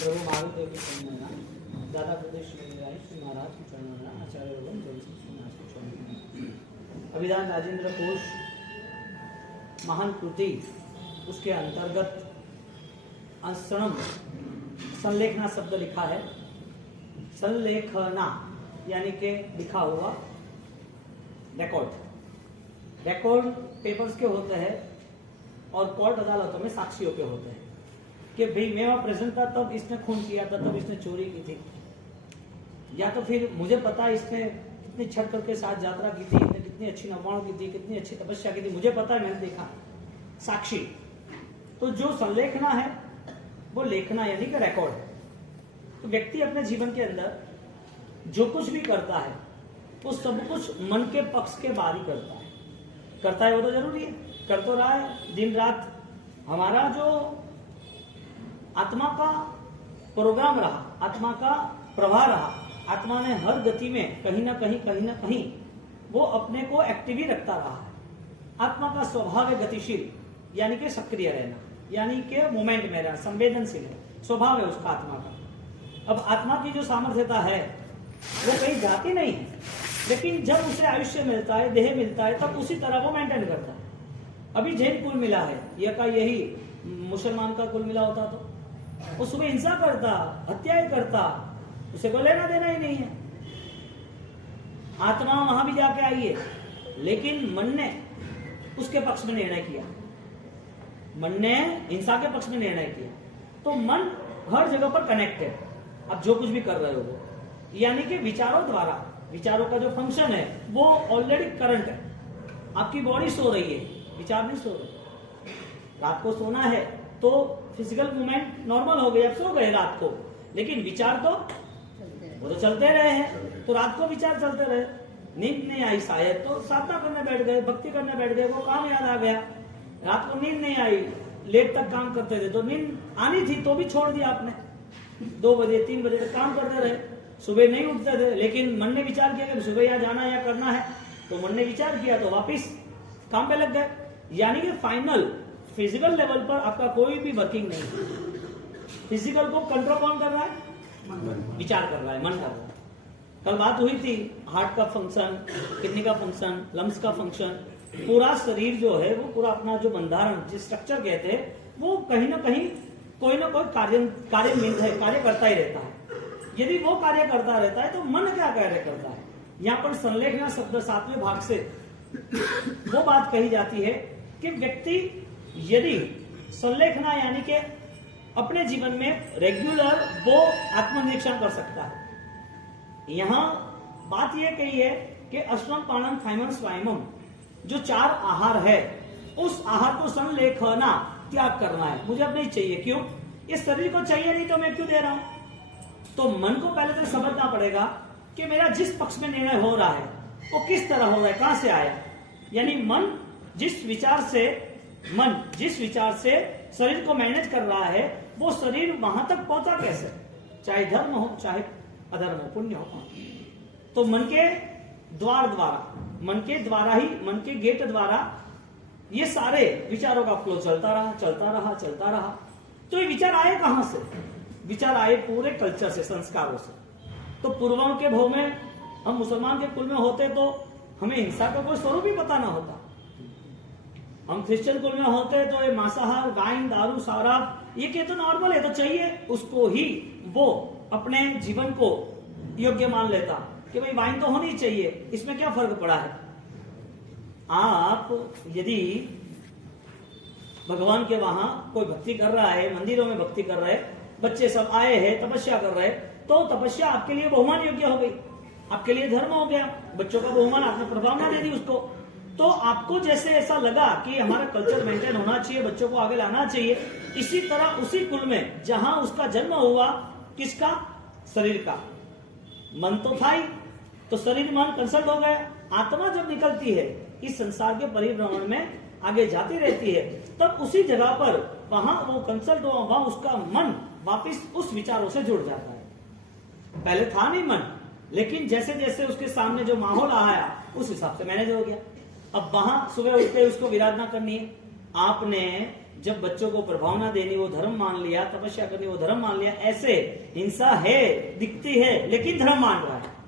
प्रभु महादेव की चरणना दादा प्रदेश श्री महाराज की चरणना आचार्य अभिधान राजेंद्र कोश महान कृति उसके अंतर्गत अंशरणम संलेखना शब्द लिखा है। संलेखना यानी के लिखा हुआ रिकॉर्ड पेपर्स के होते हैं और कोर्ट अदालतों में साक्षियों के होते हैं कि भाई मैं वहां प्रेजेंट था तब इसने खून किया था, तब इसने चोरी की थी, या तो फिर मुझे पता इसने कितनी छठ करके साथ यात्रा की थी, इसने कितनी अच्छी नवाणों की थी, कितनी अच्छी तपस्या की थी, मुझे पता है, मैंने देखा। साक्षी तो जो संलेखना है वो लेखना यानी कि रिकॉर्ड है। तो व्यक्ति अपने जीवन के अंदर जो कुछ भी करता है वो सब कुछ मन के पक्ष के बाद ही करता है वो तो जरूरी है, कर तो रहा है दिन रात। हमारा जो आत्मा का प्रोग्राम रहा, आत्मा का प्रवाह रहा, आत्मा ने हर गति में कहीं ना कहीं वो अपने को एक्टिव ही रखता रहा है। आत्मा का स्वभाव है गतिशील यानी कि सक्रिय रहना, यानी कि मोमेंट में रहना, संवेदनशील है, स्वभाव है उसका आत्मा का। अब आत्मा की जो सामर्थ्यता है वो कहीं जाती नहीं है, लेकिन जब उसे आयुष्य मिलता है, देह मिलता है, तब उसी तरह वो मेंटेन करता है। अभी जैन कुल मिला है, यह का यही मुसलमान का कुल मिला होता तो वो सुबह हिंसा करता, हत्याएं करता, उसे कोई लेना देना ही नहीं है। आत्मा वहां भी जाके आई है, लेकिन मन ने उसके पक्ष में निर्णय किया, मन ने हिंसा के पक्ष में निर्णय किया। तो मन हर जगह पर कनेक्ट है, आप जो कुछ भी कर रहे हो वो, यानी कि विचारों द्वारा, विचारों का जो फंक्शन है वो ऑलरेडी करंट है। आपकी बॉडी सो रही है, विचार नहीं सो रहे। रात को सोना है तो फिजिकल मूवमेंट नॉर्मल हो गई, आप सो गए रात को, लेकिन विचार तो वो तो चलते रहे हैं। तो रात को विचार चलते रहे, नींद नहीं आई शायद तो साधना करने बैठ गए, भक्ति करने बैठ गए, वो काम याद आ गया। रात को नींद नहीं आई, लेट तक काम करते थे, तो नींद आनी थी तो भी छोड़ दिया आपने, 2 बजे 3 बजे तक काम करते रहे, सुबह नहीं उठते थे, लेकिन मन ने विचार किया कि सुबह यहाँ जाना या करना है, तो मन ने विचार किया तो वापिस काम पे लग गए। यानी कि फाइनल फिजिकल लेवल पर आपका कोई भी वर्किंग नहीं है। फिजिकल को कंट्रोल कौन कर रहा है? विचार कर रहा है, मन कर रहा है। कल बात हुई थी हार्ट का फंक्शन, किडनी का फंक्शन, लंग्स का फंक्शन, पूरा शरीर जो है वो पूरा अपना जो बंधारण, जिस स्ट्रक्चर कहते हैं, वो कहीं ना कहीं कोई ना कोई कार्य करता ही रहता है। यदि वो कार्य करता रहता है तो मन क्या कार्य करता है? यहाँ पर संलेखना शब्द 7वें भाग से वो बात कही जाती है कि व्यक्ति यदि संलेखना यानी कि अपने जीवन में रेगुलर वो आत्मनिरीक्षण कर सकता है। यहां बात यह कही है कि अश्वम पाणम थाइमम स्वायमम, जो 4 आहार है उस आहार को संलेखना त्याग करना है। मुझे अब नहीं चाहिए, क्यों? इस शरीर को चाहिए नहीं तो मैं क्यों दे रहा हूं? तो मन को पहले तो समझना पड़ेगा कि मेरा जिस पक्ष में निर्णय हो रहा है वो किस तरह हो रहा है, कहां से आया। यानी मन जिस विचार से शरीर को मैनेज कर रहा है, वो शरीर वहां तक पहुंचा कैसे, चाहे धर्म हो चाहे अधर्म हो, पुण्य हो। तो मन के द्वारा, मन के गेट द्वारा ये सारे विचारों का फ्लो चलता रहा। तो ये विचार आए कहां से? विचार आए पूरे कल्चर से, संस्कारों से। तो पूर्वों के भव में हम मुसलमान के कुल में होते तो हमें हिंसा का कोई स्वरूप ही पता ना होता। हम क्रिश्चियन कुल में होते तो ये मांसाहार, वाइन, दारू, शराब ये के तो नॉर्मल है, तो चाहिए उसको ही वो अपने जीवन को योग्य मान लेता कि भाई वाइन तो होनी चाहिए, इसमें क्या फर्क पड़ा है। आप यदि भगवान के वहां कोई भक्ति कर रहा है, मंदिरों में भक्ति कर रहे, बच्चे सब आए हैं, तपस्या कर रहे, तो तपस्या आपके लिए बहुमान योग्य हो गई, आपके लिए धर्म हो गया। बच्चों का बहुमान आपने प्रभावना दे दी उसको। तो आपको जैसे ऐसा लगा कि हमारा कल्चर मेंटेन होना चाहिए, बच्चों को आगे लाना चाहिए, इसी तरह उसी कुल में जहां उसका जन्म हुआ, किसका? शरीर का। मन तो था ही, तो शरीर मन कंसल्ट हो गया। आत्मा जब निकलती है इस संसार के परिभ्रमण में आगे जाती रहती है, तब उसी जगह पर वहां वो कंसल्ट हुआ, वहां उसका मन वापिस उस विचारों से जुड़ जाता है। पहले था नहीं मन, लेकिन जैसे जैसे उसके सामने जो माहौल आया उस हिसाब से मैनेज हो गया। अब वहां सुबह उठते उसको विराधना करनी है, आपने जब बच्चों को प्रभावना देनी वो धर्म मान लिया, तपस्या करनी वो धर्म मान लिया, ऐसे हिंसा है, दिखती है, लेकिन धर्म मान रहा है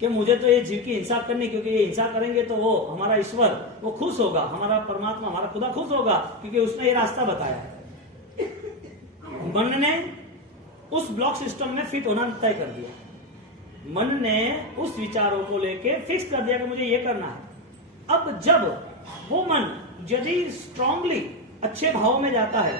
कि मुझे तो ये जीव की हिंसा करनी, क्योंकि ये हिंसा करेंगे तो वो हमारा ईश्वर वो खुश होगा, हमारा परमात्मा हमारा खुदा खुश होगा, क्योंकि उसने ये रास्ता बताया है। मन ने उस ब्लॉक सिस्टम में फिट होना तय कर दिया, मन ने उस विचारों को लेके फिक्स कर दिया कि मुझे ये करना है। अब जब वो मन यदि स्ट्रांगली अच्छे भाव में जाता है,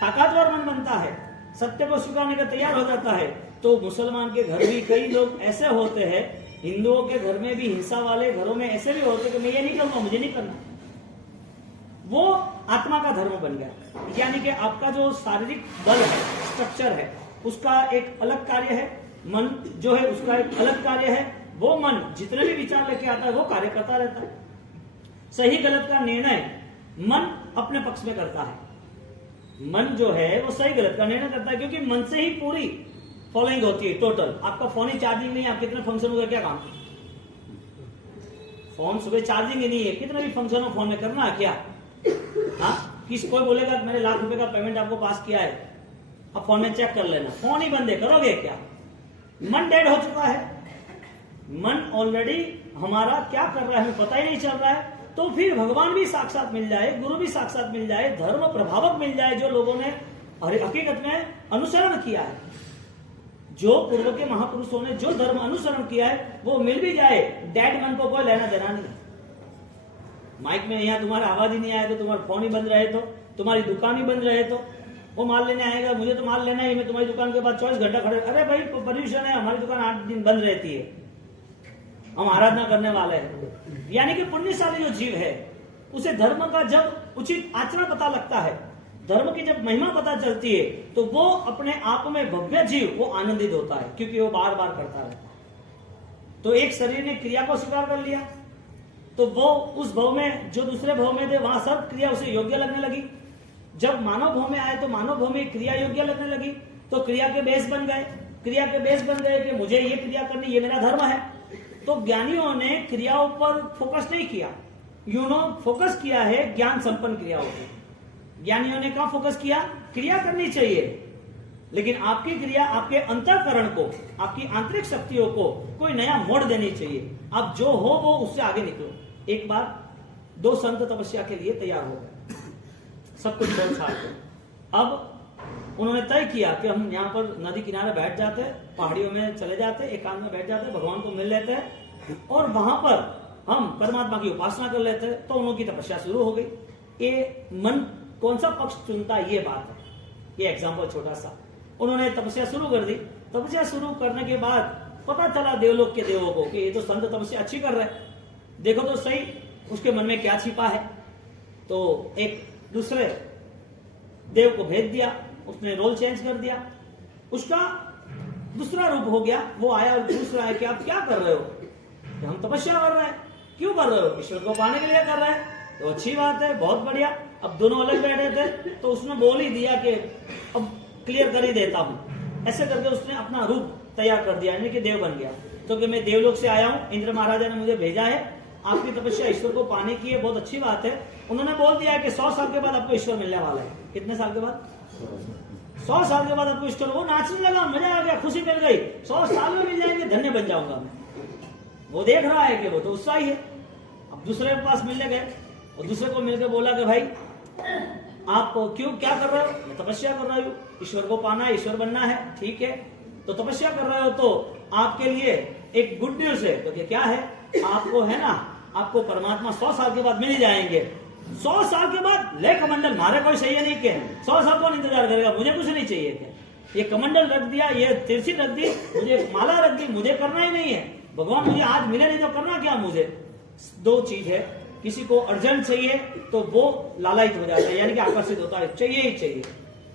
ताकतवर मन बनता है, सत्य को स्वीकारने का तैयार हो जाता है, तो मुसलमान के घर भी कई लोग ऐसे होते हैं, हिंदुओं के घर में भी, हिंसा वाले घरों में ऐसे भी होते कि मैं ये नहीं करूंगा, मुझे नहीं करना। वो आत्मा का धर्म बन गया, यानी कि आपका जो शारीरिक बल है, स्ट्रक्चर है, उसका एक अलग कार्य है, मन जो है उसका एक अलग कार्य है। वो मन जितने भी विचार लेके आता है वो कार्य करता रहता है। सही गलत का निर्णय मन अपने पक्ष में करता है। मन जो है वो सही गलत का निर्णय करता है, क्योंकि मन से ही पूरी फॉलोइंग होती है टोटल। आपका फोन ही चार्जिंग नहीं है, आप कितने फंक्शन हो गए, क्या काम? फोन सुबह चार्जिंग ही नहीं है, कितना भी फंक्शन हो फोन में करना है क्या? हाँ, किसी कोई बोलेगा मैंने ₹1,00,000 का पेमेंट आपको पास किया है, अब फोन में चेक कर लेना, फोन ही बंद है, करोगे क्या? मन डेड हो चुका है, मन ऑलरेडी हमारा क्या कर रहा है हमें पता ही नहीं चल रहा है। तो फिर भगवान भी साक्षात मिल जाए, गुरु भी साक्षात मिल जाए, धर्म प्रभावक मिल जाए, जो लोगों ने हकीकत में अनुसरण किया है, जो पूर्व के महापुरुषों ने जो धर्म अनुसरण किया है वो मिल भी जाए, डेड मन को कोई लेना देना नहीं। माइक में यहाँ तुम्हारा आवाज ही नहीं आया तो, तुम्हारा फोन ही बंद रहे तो, तुम्हारी दुकान ही बंद रहे तो, वो माल लेने आएगा, मुझे तो माल लेना है, मैं तुम्हारी दुकान के पास 24 घंटा खड़े, अरे भाई परमिशन है, हमारी दुकान 8 दिन बंद रहती है, हम आराधना करने वाले हैं। यानी कि पुण्यशाली जो जीव है उसे धर्म का जब उचित आचरण पता लगता है, धर्म की जब महिमा पता चलती है, तो वो अपने आप में भव्य जीव वो आनंदित होता है, क्योंकि वो बार बार करता रहता है। तो एक शरीर ने क्रिया को स्वीकार कर लिया, तो वो उस भव में जो दूसरे भव में थे वहां सब क्रिया उसे योग्य लगने लगी। जब मानव भव में आए तो मानव भव में क्रिया योग्य लगने लगी, तो क्रिया के बेस बन गए, क्रिया के बेस बन गए कि मुझे ये क्रिया करनी, ये मेरा धर्म है। तो ज्ञानियों ने क्रियाओं पर फोकस नहीं किया, फोकस किया है ज्ञान संपन्न क्रियाओं पर। ज्ञानियों ने कहां फोकस किया? क्रिया करनी चाहिए, लेकिन आपकी क्रिया आपके अंतःकरण को, आपकी आंतरिक शक्तियों को कोई नया मोड़ देनी चाहिए। आप जो हो वो उससे आगे निकलो। एक बार 2 संत तपस्या के लिए तैयार हो गए, सब कुछ बहुत छाड़ के। अब उन्होंने तय किया कि हम यहाँ पर नदी किनारे बैठ जाते, पहाड़ियों में चले जाते, एकांत में बैठ जाते, भगवान को मिल लेते हैं और वहां पर हम परमात्मा की उपासना कर लेते हैं। तो उनकी तपस्या शुरू हो गई। ये मन कौन सा पक्ष चुनता है, ये बात है। ये एग्जाम्पल छोटा सा। उन्होंने तपस्या शुरू कर दी। तपस्या शुरू करने के बाद पता चला देवलोक के देवों को कि ये तो संत तपस्या अच्छी कर रहे हैं, देखो तो सही उसके मन में क्या छिपा है। तो एक दूसरे देव को भेज दिया, उसने रोल चेंज कर दिया, उसका दूसरा रूप हो गया। वो आया और पूछ रहा है कि आप क्या कर रहे हो? कि हम तपस्या कर रहे हैं। क्यों कर रहे हो? ईश्वर को पाने के लिए कर रहे हैं। तो अच्छी बात है, बहुत बढ़िया। अब दोनों अलग बैठे थे तो उसने बोल ही दिया कि अब क्लियर कर ही देता हूं। ऐसे करके उसने अपना रूप तैयार कर दिया, यानी कि देव बन गया। तो कि मैं देवलोक से आया हूं, इंद्र महाराजा ने मुझे भेजा है, आपकी तपस्या ईश्वर को पाने की है, बहुत अच्छी बात है। उन्होंने बोल दिया कि 100 साल के बाद आपको ईश्वर मिलने वाला है। कितने साल के बाद? 100 साल के बाद आपको ईश्वर। वो नाचने लगा, मजा आ गया, खुशी मिल गई। 100 साल में मिल जाएंगे, धन्य बन जाऊंगा मैं। वो देख रहा है कि वो तो उत्साही है। अब दूसरे के पास मिलने गए और दूसरे को मिलकर बोला कि भाई आप क्यों, क्या कर रहे हो? मैं तपस्या कर रहा हूँ, ईश्वर को पाना है, ईश्वर बनना है। ठीक है, तो तपस्या कर रहे हो तो आपके लिए एक गुड न्यूज है। तो क्या है? आपको है ना, आपको परमात्मा 100 साल के बाद मिल ही जाएंगे। 100 साल के बाद ले कमंडल, मारे कोई सही है नहीं के 100 साल कौन इंतजार करेगा? मुझे कुछ नहीं चाहिए क्या? ये कमंडल रख दिया, ये तिरछी रख दी, मुझे माला रख दी, मुझे करना ही नहीं है। भगवान मुझे आज मिले नहीं तो करना क्या मुझे? 2 चीज है, किसी को अर्जेंट चाहिए तो वो लालायित हो जाता है, यानी कि आकर्षित होता है, चाहिए ही चाहिए।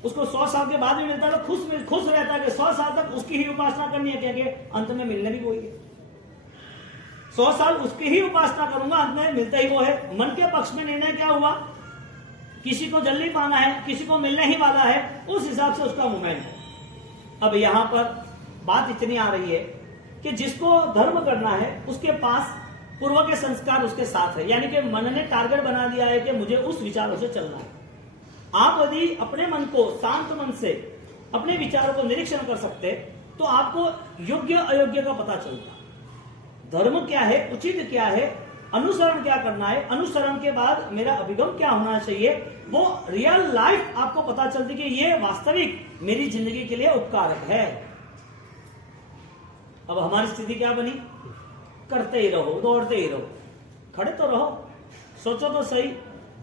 उसको 100 साल के बाद भी मिलता है तो खुश रहता है कि 100 साल तक उसकी ही उपासना करनी है, क्योंकि अंत में मिलने भी वही है। 100 साल उसकी ही उपासना करूंगा, अंत में मिलता ही वो है। मन के पक्ष में निर्णय क्या हुआ? किसी को जल्दी पाना है, किसी को मिलने ही वाला है, उस हिसाब से उसका मूवमेंट है। अब यहां पर बात इतनी आ रही है कि जिसको धर्म करना है उसके पास पूर्व के संस्कार उसके साथ है, यानी कि मन ने टारगेट बना दिया है कि मुझे उस विचारों से चलना है। आप यदि अपने मन को शांत मन से अपने विचारों को निरीक्षण कर सकते तो आपको योग्य अयोग्य का पता चलता। धर्म क्या है, उचित क्या है, अनुसरण क्या करना है, अनुसरण के बाद मेरा अभिगम क्या होना चाहिए, वो रियल लाइफ आपको पता चलती कि ये वास्तविक मेरी जिंदगी के लिए उपकारक है। अब हमारी स्थिति क्या बनी? करते ही रहो, दौड़ते ही रहो, खड़े तो रहो, सोचो तो सही,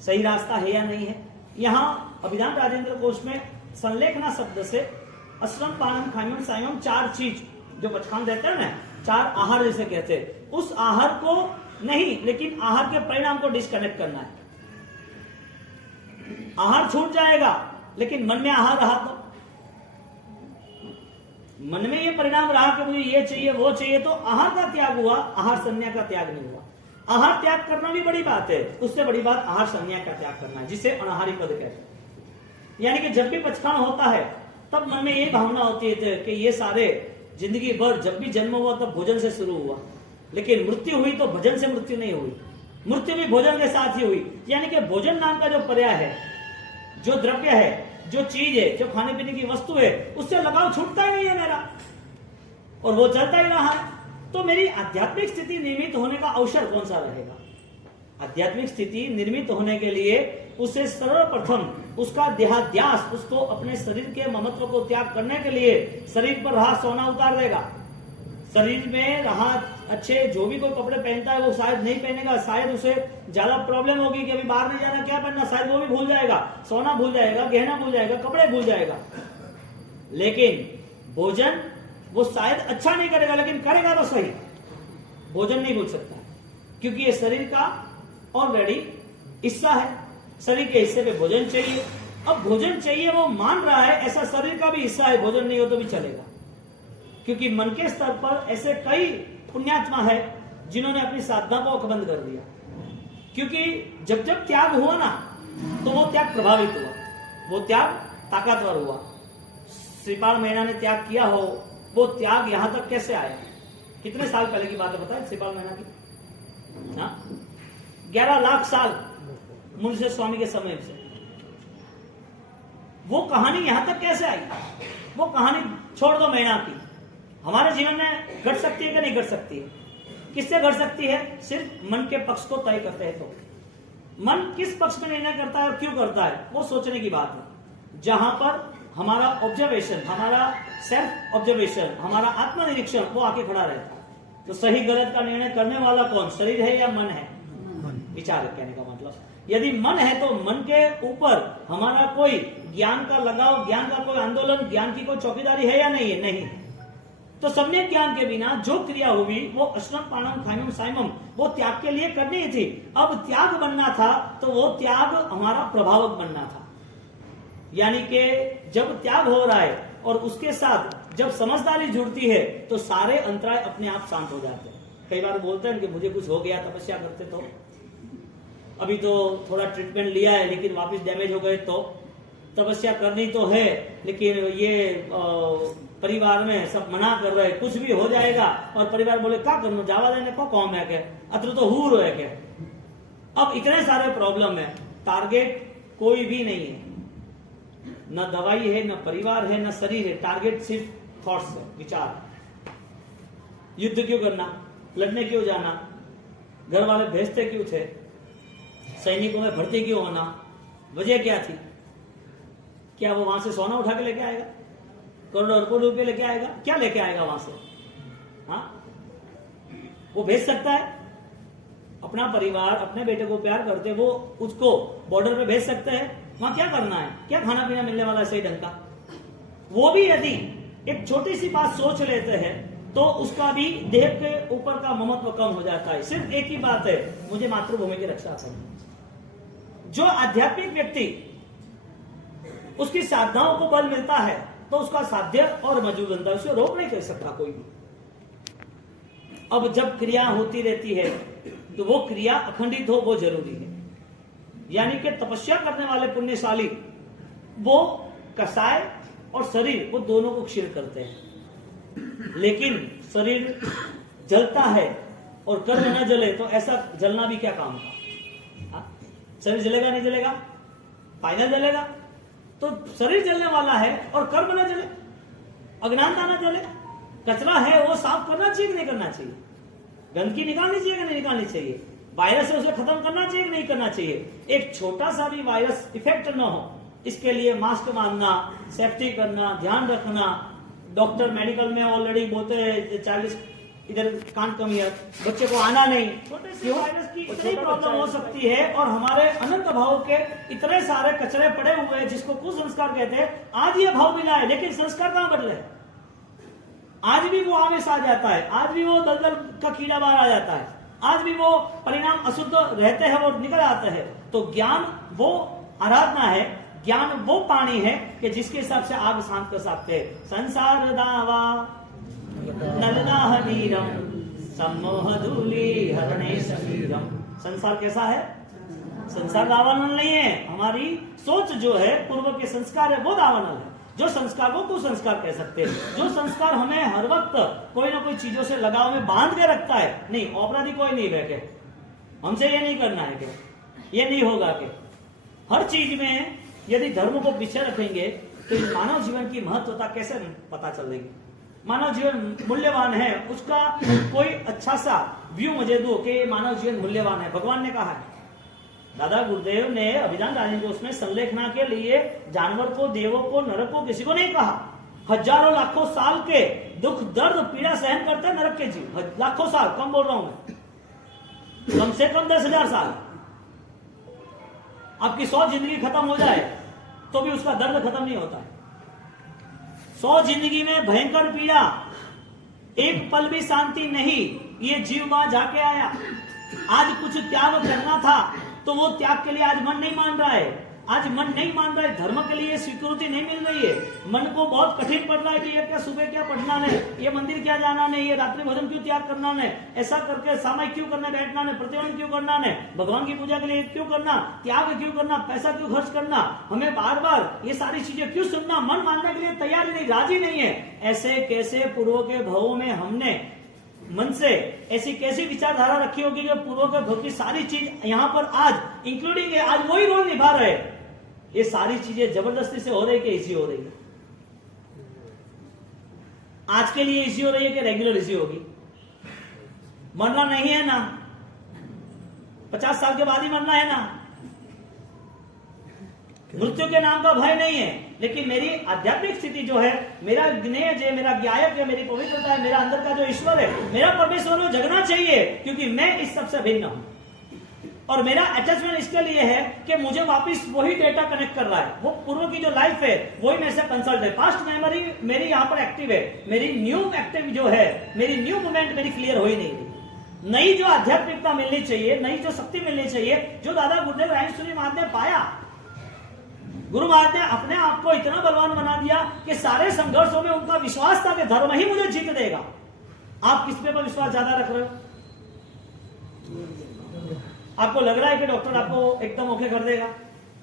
सही रास्ता है या नहीं है। यहां अभिधान राजेंद्र कोश में संलेखना शब्द से अश्रम पानम खायम सायम 4 चीज जो बचकान देते हैं ना, 4 आहार जैसे कहते हैं, उस आहार को नहीं, लेकिन आहार के परिणाम को डिस्कनेक्ट करना है। आहार छूट जाएगा लेकिन मन में आहार रहा तो, मन में ये परिणाम रहा कि मुझे ये चाहिए वो चाहिए, तो आहार का त्याग हुआ, आहार संज्ञा का त्याग नहीं हुआ। आहार त्याग करना भी बड़ी बात है, उससे बड़ी बात आहार संज्ञा का त्याग करना है, जिसे अनाहारी पद कहते हैं। यानी कि जब भी पचखान होता है तब मन में ये भावना होती है कि ये सारे जिंदगी भर जब भी जन्म हुआ तब भोजन से शुरू हुआ, लेकिन मृत्यु हुई तो भोजन से मृत्यु नहीं हुई, मृत्यु भी भोजन के साथ ही हुई। यानी कि भोजन नाम का जो पर्याय है, जो द्रव्य है, जो चीज है, जो खाने पीने की वस्तु है, उससे लगाव छूटता ही नहीं है मेरा, और वो चलता ही रहा है। तो मेरी आध्यात्मिक स्थिति निर्मित होने का अवसर कौन सा रहेगा? आध्यात्मिक स्थिति निर्मित होने के लिए उसे सर्वप्रथम उसका देहाध्यास, उसको अपने शरीर के ममत्व को त्याग करने के लिए शरीर पर रहा सोना उतार देगा। शरीर में रहा अच्छे जो भी कोई कपड़े पहनता है वो शायद नहीं पहनेगा, शायद उसे ज्यादा प्रॉब्लम होगी कि अभी बाहर नहीं जाना, क्या पहनना, शायद वो भी भूल जाएगा, सोना भूल जाएगा, गहना भूल जाएगा, कपड़े भूल जाएगा। लेकिन भोजन वो शायद अच्छा नहीं करेगा, लेकिन करेगा तो सही, भोजन नहीं भूल सकता, क्योंकि ये शरीर का ऑलरेडी हिस्सा है, शरीर के हिस्से पे भोजन चाहिए। अब भोजन चाहिए वो मान रहा है, ऐसा शरीर का भी हिस्सा है, भोजन नहीं हो तो भी चलेगा, क्योंकि मन के स्तर पर ऐसे कई पुण्यात्मा है जिन्होंने अपनी साधना को अकबंद कर दिया। क्योंकि जब जब त्याग हुआ ना तो वो त्याग प्रभावित हुआ, वो त्याग ताकतवर हुआ। श्रीपाल मैना ने त्याग किया हो, वो त्याग यहां तक कैसे आया? कितने साल पहले की बात है बताए श्रीपाल मैना की? हाँ, 11 लाख साल मुंशी स्वामी के समय से। वो कहानी यहां तक कैसे आई? वो कहानी छोड़ दो मैना की, हमारे जीवन में घट सकती है कि नहीं घट सकती है? किससे घट सकती है? सिर्फ मन के पक्ष को तय करते हैं तो। मन किस पक्ष में निर्णय करता है और क्यों करता है, वो सोचने की बात है। जहां पर हमारा ऑब्जर्वेशन, हमारा सेल्फ ऑब्जर्वेशन, हमारा आत्मनिरीक्षण वो आके खड़ा रहता है। तो सही गलत का निर्णय करने वाला कौन? शरीर है या मन है? विचार कहने का मतलब, यदि मन है तो मन के ऊपर हमारा कोई ज्ञान का लगाव, ज्ञान का कोई आंदोलन, ज्ञान की कोई चौकीदारी है या नहीं है? नहीं। तो सम्यक ज्ञान के बिना जो क्रिया हुई वो अश्रम पानम खायम सायमम वो त्याग के लिए करनी थी। अब त्याग बनना था तो वो त्याग हमारा प्रभावक बनना था। यानी कि जब त्याग हो रहा है और उसके साथ जब समझदारी जुड़ती है तो सारे अंतराय अपने आप शांत हो जाते हैं। कई बार बोलते हैं कि मुझे कुछ हो गया, तपस्या करते तो, अभी तो थोड़ा ट्रीटमेंट लिया है लेकिन वापस डैमेज हो गए तो, तपस्या करनी तो है लेकिन ये परिवार में सब मना कर रहे, कुछ भी हो जाएगा, और परिवार बोले क्या करना, जावा देने को कौन है क्या, अत्र तो हूर है क्या। अब इतने सारे प्रॉब्लम है, टारगेट कोई भी नहीं है, न दवाई है, न परिवार है, न शरीर है, टारगेट सिर्फ थॉट्स है, विचार। युद्ध क्यों करना, लड़ने क्यों जाना, घर वाले भेजते क्यों थे, सैनिकों में भर्ती क्यों होना, वजह क्या थी? क्या वो वहां से सोना उठा के लेके आएगा, करोड़ों रुपए लेके आएगा, क्या लेके आएगा वहां से? हाँ, वो भेज सकता है अपना परिवार, अपने बेटे को प्यार करते, वो उसको बॉर्डर पे भेज सकते हैं, वहां क्या करना है, क्या खाना पीना मिलने वाला है सही ढंग का? वो भी यदि एक छोटी सी बात सोच लेते हैं तो उसका भी देह के ऊपर का ममत्व कम हो जाता है। सिर्फ एक ही बात है, मुझे मातृभूमि की रक्षा करनी। जो आध्यात्मिक व्यक्ति उसकी साधनाओं को बल मिलता है तो उसका साध्य और मौजूद बनता है, उसे रोक नहीं कर सकता कोई भी। अब जब क्रिया होती रहती है तो वो क्रिया अखंडित हो, वो जरूरी है। यानी कि तपस्या करने वाले पुण्यशाली वो कसाय और शरीर वो दोनों को क्षीण करते हैं, लेकिन शरीर जलता है और कर्म न जले तो ऐसा जलना भी क्या काम का? शरीर जलेगा नहीं जलेगा, फाइनल जलेगा। तो शरीर जलने वाला है और कर्म न जले, अज्ञानता न जले। कचरा है वो साफ करना चाहिए कि नहीं करना चाहिए? गंदगी निकालनी चाहिए कि नहीं निकालनी चाहिए? वायरस है उसे खत्म करना चाहिए कि नहीं करना चाहिए? एक छोटा सा भी वायरस इफेक्ट न हो इसके लिए मास्क बांधना, सेफ्टी करना, ध्यान रखना। डॉक्टर मेडिकल में ऑलरेडी बोलते हैं 40 इधर कान कम है, बच्चे को आना नहीं। छोटे से वायरस की इतनी प्रॉब्लम हो सकती है और हमारे अनंत भाव के इतने सारे कचरे पड़े हुए हैं जिसको कुसंस्कार कहते हैं। आज ये भाव मिला है लेकिन संस्कार कहां बदले? आज भी वो आवेश आ जाता है, आज भी वो दलदल का कीड़ा बाहर आ जाता है, आज भी वो परिणाम अशुद्ध रहते हैं वो निकल आते हैं। तो ज्ञान वो आराधना है, ज्ञान वो पानी है कि जिसके हिसाब से आग शांत कर सकते हैं। संसार दावा नलदाह नीरम सम्मोह धूली हरणे शरीरम। संसार कैसा है? संसार दावानल नहीं है, हमारी सोच जो है, पूर्व के संस्कार है वो दावानल है। जो संस्कार को कुसंस्कार कह सकते हैं, जो संस्कार हमें हर वक्त कोई ना कोई चीजों से लगाव में बांध के रखता है। नहीं, अपराधी कोई नहीं बैठे, हमसे ये नहीं करना है कि ये नहीं होगा कि हर चीज में यदि धर्म को पीछे रखेंगे तो मानव जीवन की महत्वता कैसे पता चलेगी? मानव जीवन मूल्यवान है, उसका कोई अच्छा सा व्यू मुझे दो कि मानव जीवन मूल्यवान है। भगवान ने कहा है, दादा गुरुदेव ने अभिधान रानी को उसमें संलेखना के लिए जानवर को, देवों को, नरक को किसी को नहीं कहा। हजारों लाखों साल के दुख दर्द पीड़ा सहन करते हैं नरक के जीव, लाखों साल कम बोल रहा हूं मैं, कम से कम 10,000 साल। आपकी 100 जिंदगी खत्म हो जाए तो भी उसका दर्द खत्म नहीं होता है। 100 जिंदगी में भयंकर पीड़ा, एक पल भी शांति नहीं। ये जीव वहां जाके आया, आज कुछ त्याग करना था तो वो त्याग के लिए आज मन नहीं मान रहा है, आज मन नहीं मान रहा है, धर्म के लिए स्वीकृति नहीं मिल रही है। मन को बहुत कठिन पड़ रहा है कि ये क्या सुबह क्या पढ़ना है, ये मंदिर क्या जाना नहीं, ये रात्रि भोजन क्यों त्याग करना है, ऐसा करके सामयिक क्यों करना, बैठना है, प्रतिबंध क्यों करना है, भगवान की पूजा के लिए क्यों करना, त्याग क्यों करना, पैसा क्यों खर्च करना, हमें बार बार ये सारी चीजें क्यों सुनना, मन मानने के लिए तैयार नहीं, राजी नहीं है। ऐसे कैसे पूर्व के भावों में हमने मन से ऐसी कैसी विचारधारा रखी होगी कि पूर्व के भाव की सारी चीज यहाँ पर आज इंक्लूडिंग है, आज वही रोल निभा रहे। ये सारी चीजें जबरदस्ती से हो रही है कि इजी हो रही है? आज के लिए इजी हो रही है कि रेगुलर इजी होगी? मरना नहीं है ना, 50 साल के बाद ही मरना है ना, मृत्यु के नाम का भय नहीं है। लेकिन मेरी आध्यात्मिक स्थिति जो है, मेरा ज्ञेय है, मेरा ज्ञायक है, मेरी पवित्रता है, मेरा अंदर का जो ईश्वर है, मेरा परमेश्वर वो जगना चाहिए, क्योंकि मैं इस सबसे भिन्न हूं। और मेरा अटैचमेंट इसके लिए है कि मुझे वापस वही डेटा कनेक्ट कर रहा है, वो पूर्व की जो लाइफ है वही मेरे से कंसल्ट है। पास्ट मेमोरी मेरी यहाँ पर एक्टिव है, मेरी न्यू एक्टिव जो है, मेरी न्यू मूवमेंट मेरी क्लियर हो ही नहीं रही। नई जो आध्यात्मिकता मिलनी चाहिए, नई जो शक्ति मिलनी चाहिए, जो दादा गुरुदेव रायसूरी महाराज ने पाया, गुरु महाराज ने अपने आप को इतना बलवान बना दिया कि सारे संघर्षों में उनका विश्वास था कि धर्म ही मुझे जीत देगा। आप किस पे पर विश्वास ज्यादा रख रहे हो? आपको लग रहा है कि डॉक्टर आपको एकदम ओके कर देगा?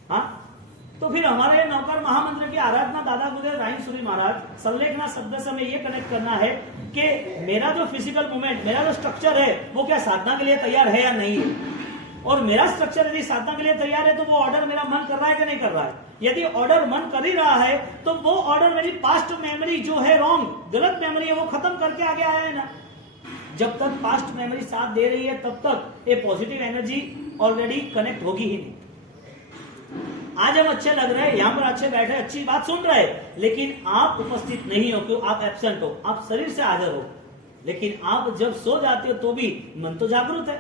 हाँ, तो फिर हमारे नौकर महामंत्र की आराधना दादा गुरुदेव रायसूरी महाराज संलेखना शब्द से हमें ये कनेक्ट करना है कि मेरा जो फिजिकल मूवमेंट, मेरा जो स्ट्रक्चर है वो क्या साधना के लिए तैयार है या नहीं है। और मेरा स्ट्रक्चर यदि साधना के लिए तैयार है तो वो ऑर्डर मेरा मन कर रहा है कि नहीं कर रहा है। यदि ऑर्डर मन कर ही रहा है तो वो ऑर्डर मेरी पास्ट मेमोरी जो है रॉन्ग, गलत मेमोरी है, वो खत्म करके आगे आया है ना। जब तक पास्ट मेमोरी साथ दे रही है तब तक ये पॉजिटिव एनर्जी ऑलरेडी कनेक्ट होगी ही नहीं। आज हम अच्छे लग रहे हैं, यहाँ पर अच्छे बैठे, अच्छी बात सुन रहे हैं, लेकिन आप उपस्थित नहीं हो, क्यों? आप एब्सेंट हो, आप शरीर से हाजिर हो। लेकिन आप जब सो जाते हो तो भी मन तो जागरूक है,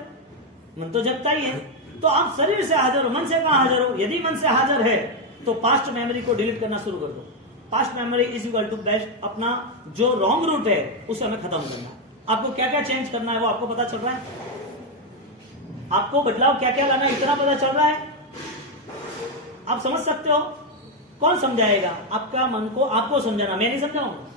मन तो जगता ही है। तो आप शरीर से हाजिर हो, मन से कहां हाजिर हो? यदि मन से हाजिर है तो पास्ट मेमोरी को डिलीट करना शुरू कर दो। Past memory is equal to best, अपना जो रॉन्ग रूट है उसे हमें खत्म करना है। आपको क्या क्या चेंज करना है वो आपको पता चल रहा है? आपको बदलाव क्या क्या लाना है इतना पता चल रहा है? आप समझ सकते हो? कौन समझाएगा? आपका मन को आपको समझाना, मैं नहीं समझाऊंगा।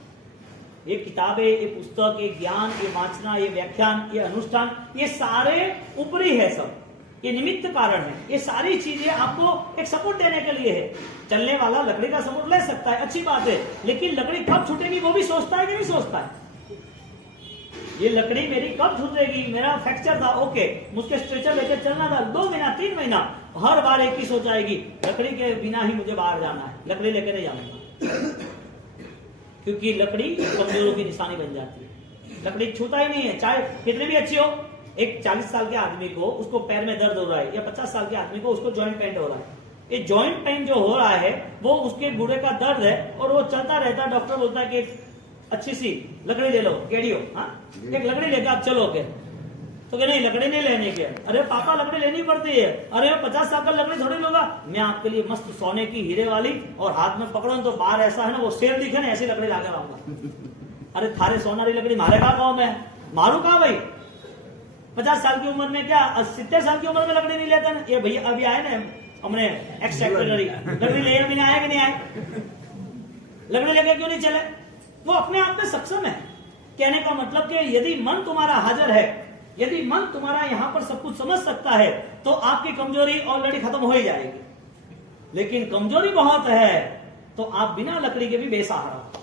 ये किताबें, ये पुस्तक, ये ज्ञान, ये वाचना, ये व्याख्यान, ये अनुष्ठान, ये सारे ऊपरी है, सब ये निमित्त कारण है। ये सारी चीजें आपको एक सपोर्ट देने के लिए है। चलने वाला लकड़ी का सपोर्ट ले सकता है, अच्छी बात है, लेकिन लकड़ी कब छूटेगी वो भी सोचता है कि नहीं सोचता है? ये लकड़ी मेरी कब छूटेगी, मेरा फ्रैक्चर था, ओके, मुझके स्ट्रेचर लेकर चलना था, 2 महीना 3 महीना, हर बार एक ही सोच आएगी, लकड़ी के बिना ही मुझे बाहर जाना है, लकड़ी लेकर नहीं जाऊंगा। क्योंकि लकड़ी कमजोरों की निशानी बन जाती है। लकड़ी छूता ही नहीं है, चाहे कितनी भी अच्छी हो। एक 40 साल के आदमी को उसको पैर में दर्द हो रहा है, या 50 साल के आदमी को उसको जॉइंट पेन हो रहा है, ये जॉइंट पेन जो हो रहा है वो उसके बूढ़े का दर्द है, और वो चलता रहता है। डॉक्टर बोलता है कि अच्छी सी लकड़ी ले लो, गेड़ियो, हाँ, एक लकड़ी लेकर आप चलो के, तो नहीं लकड़ी नहीं लेने के। अरे पापा लकड़ी लेनी पड़ती है। अरे 50 साल का लकड़ी थोड़ी लूंगा, मैं आपके लिए मस्त सोने की हीरे वाली, और हाथ में पकड़ो तो बाहर ऐसा है ना वो शेर दिखे ना, ऐसी लकड़ी लाकर आऊंगा। अरे थारे सोनारी लकड़ी मारे कहा गाँव में, मारू कहा भाई? 50 साल की उम्र में क्या 70 साल की उम्र में लकड़ी नहीं लेता ना। ये भैया अभी आए ना हमने एक्स सेक्रेटरी, लकड़ी ले अभी आया कि नहीं आए? लकड़ी लेके क्यों नहीं चले? वो अपने आप में सक्षम है। कहने का मतलब कि यदि मन तुम्हारा हाजिर है, यदि मन तुम्हारा यहां पर सब कुछ समझ सकता है, तो आपकी कमजोरी ऑलरेडी खत्म हो ही जाएगी। लेकिन कमजोरी बहुत है तो आप बिना लकड़ी के भी बेसहारा।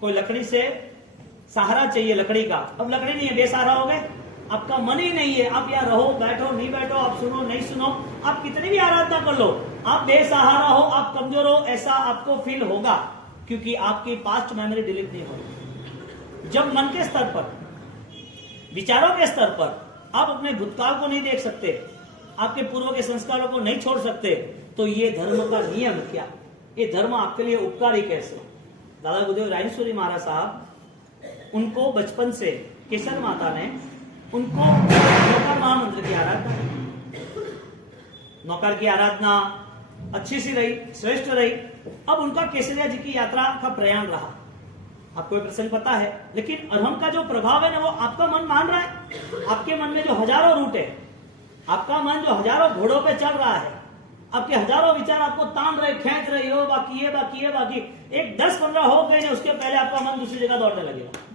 कोई लकड़ी से सहारा चाहिए लकड़ी का, अब लकड़ी नहीं है, बेसहारा हो गए, आपका मन ही नहीं है। आप यहाँ रहो, बैठो, नहीं बैठो, आप सुनो, नहीं सुनो, आप कितनी भी आराधना कर लो, आप बेसहारा हो, आप कमजोर हो, ऐसा आपको फील होगा, क्योंकि आपकी पास्ट मेमोरी डिलीट नहीं होगी। जब मन के स्तर पर, विचारों के स्तर पर आप अपने भूतकाल को नहीं देख सकते, आपके पूर्व के संस्कारों को नहीं छोड़ सकते, तो ये धर्म का नियम क्या, ये धर्म आपके लिए उपकारी कैसे? दादा गुरुदेव रायेश्वरी महाराज साहब, उनको बचपन से केसर माता ने उनको नौकर महामंत्र की आराधना, नौकर की आराधना अच्छी सी रही, श्रेष्ठ रही। अब उनका केसरिया जी की यात्रा का प्रयाण रहा, आपको ये प्रसंग पता है। लेकिन अरहम का जो प्रभाव है ना, वो आपका मन मान रहा है। आपके मन में जो हजारों रूट है, आपका मन जो हजारों घोड़ों पे चल रहा है, आपके हजारों विचार आपको तान रहे, खींच रहे हो, बाकी ये बाकी ये बाकी, एक 10-15 हो गए ना, उसके पहले आपका मन दूसरी जगह दौड़ने लगेगा।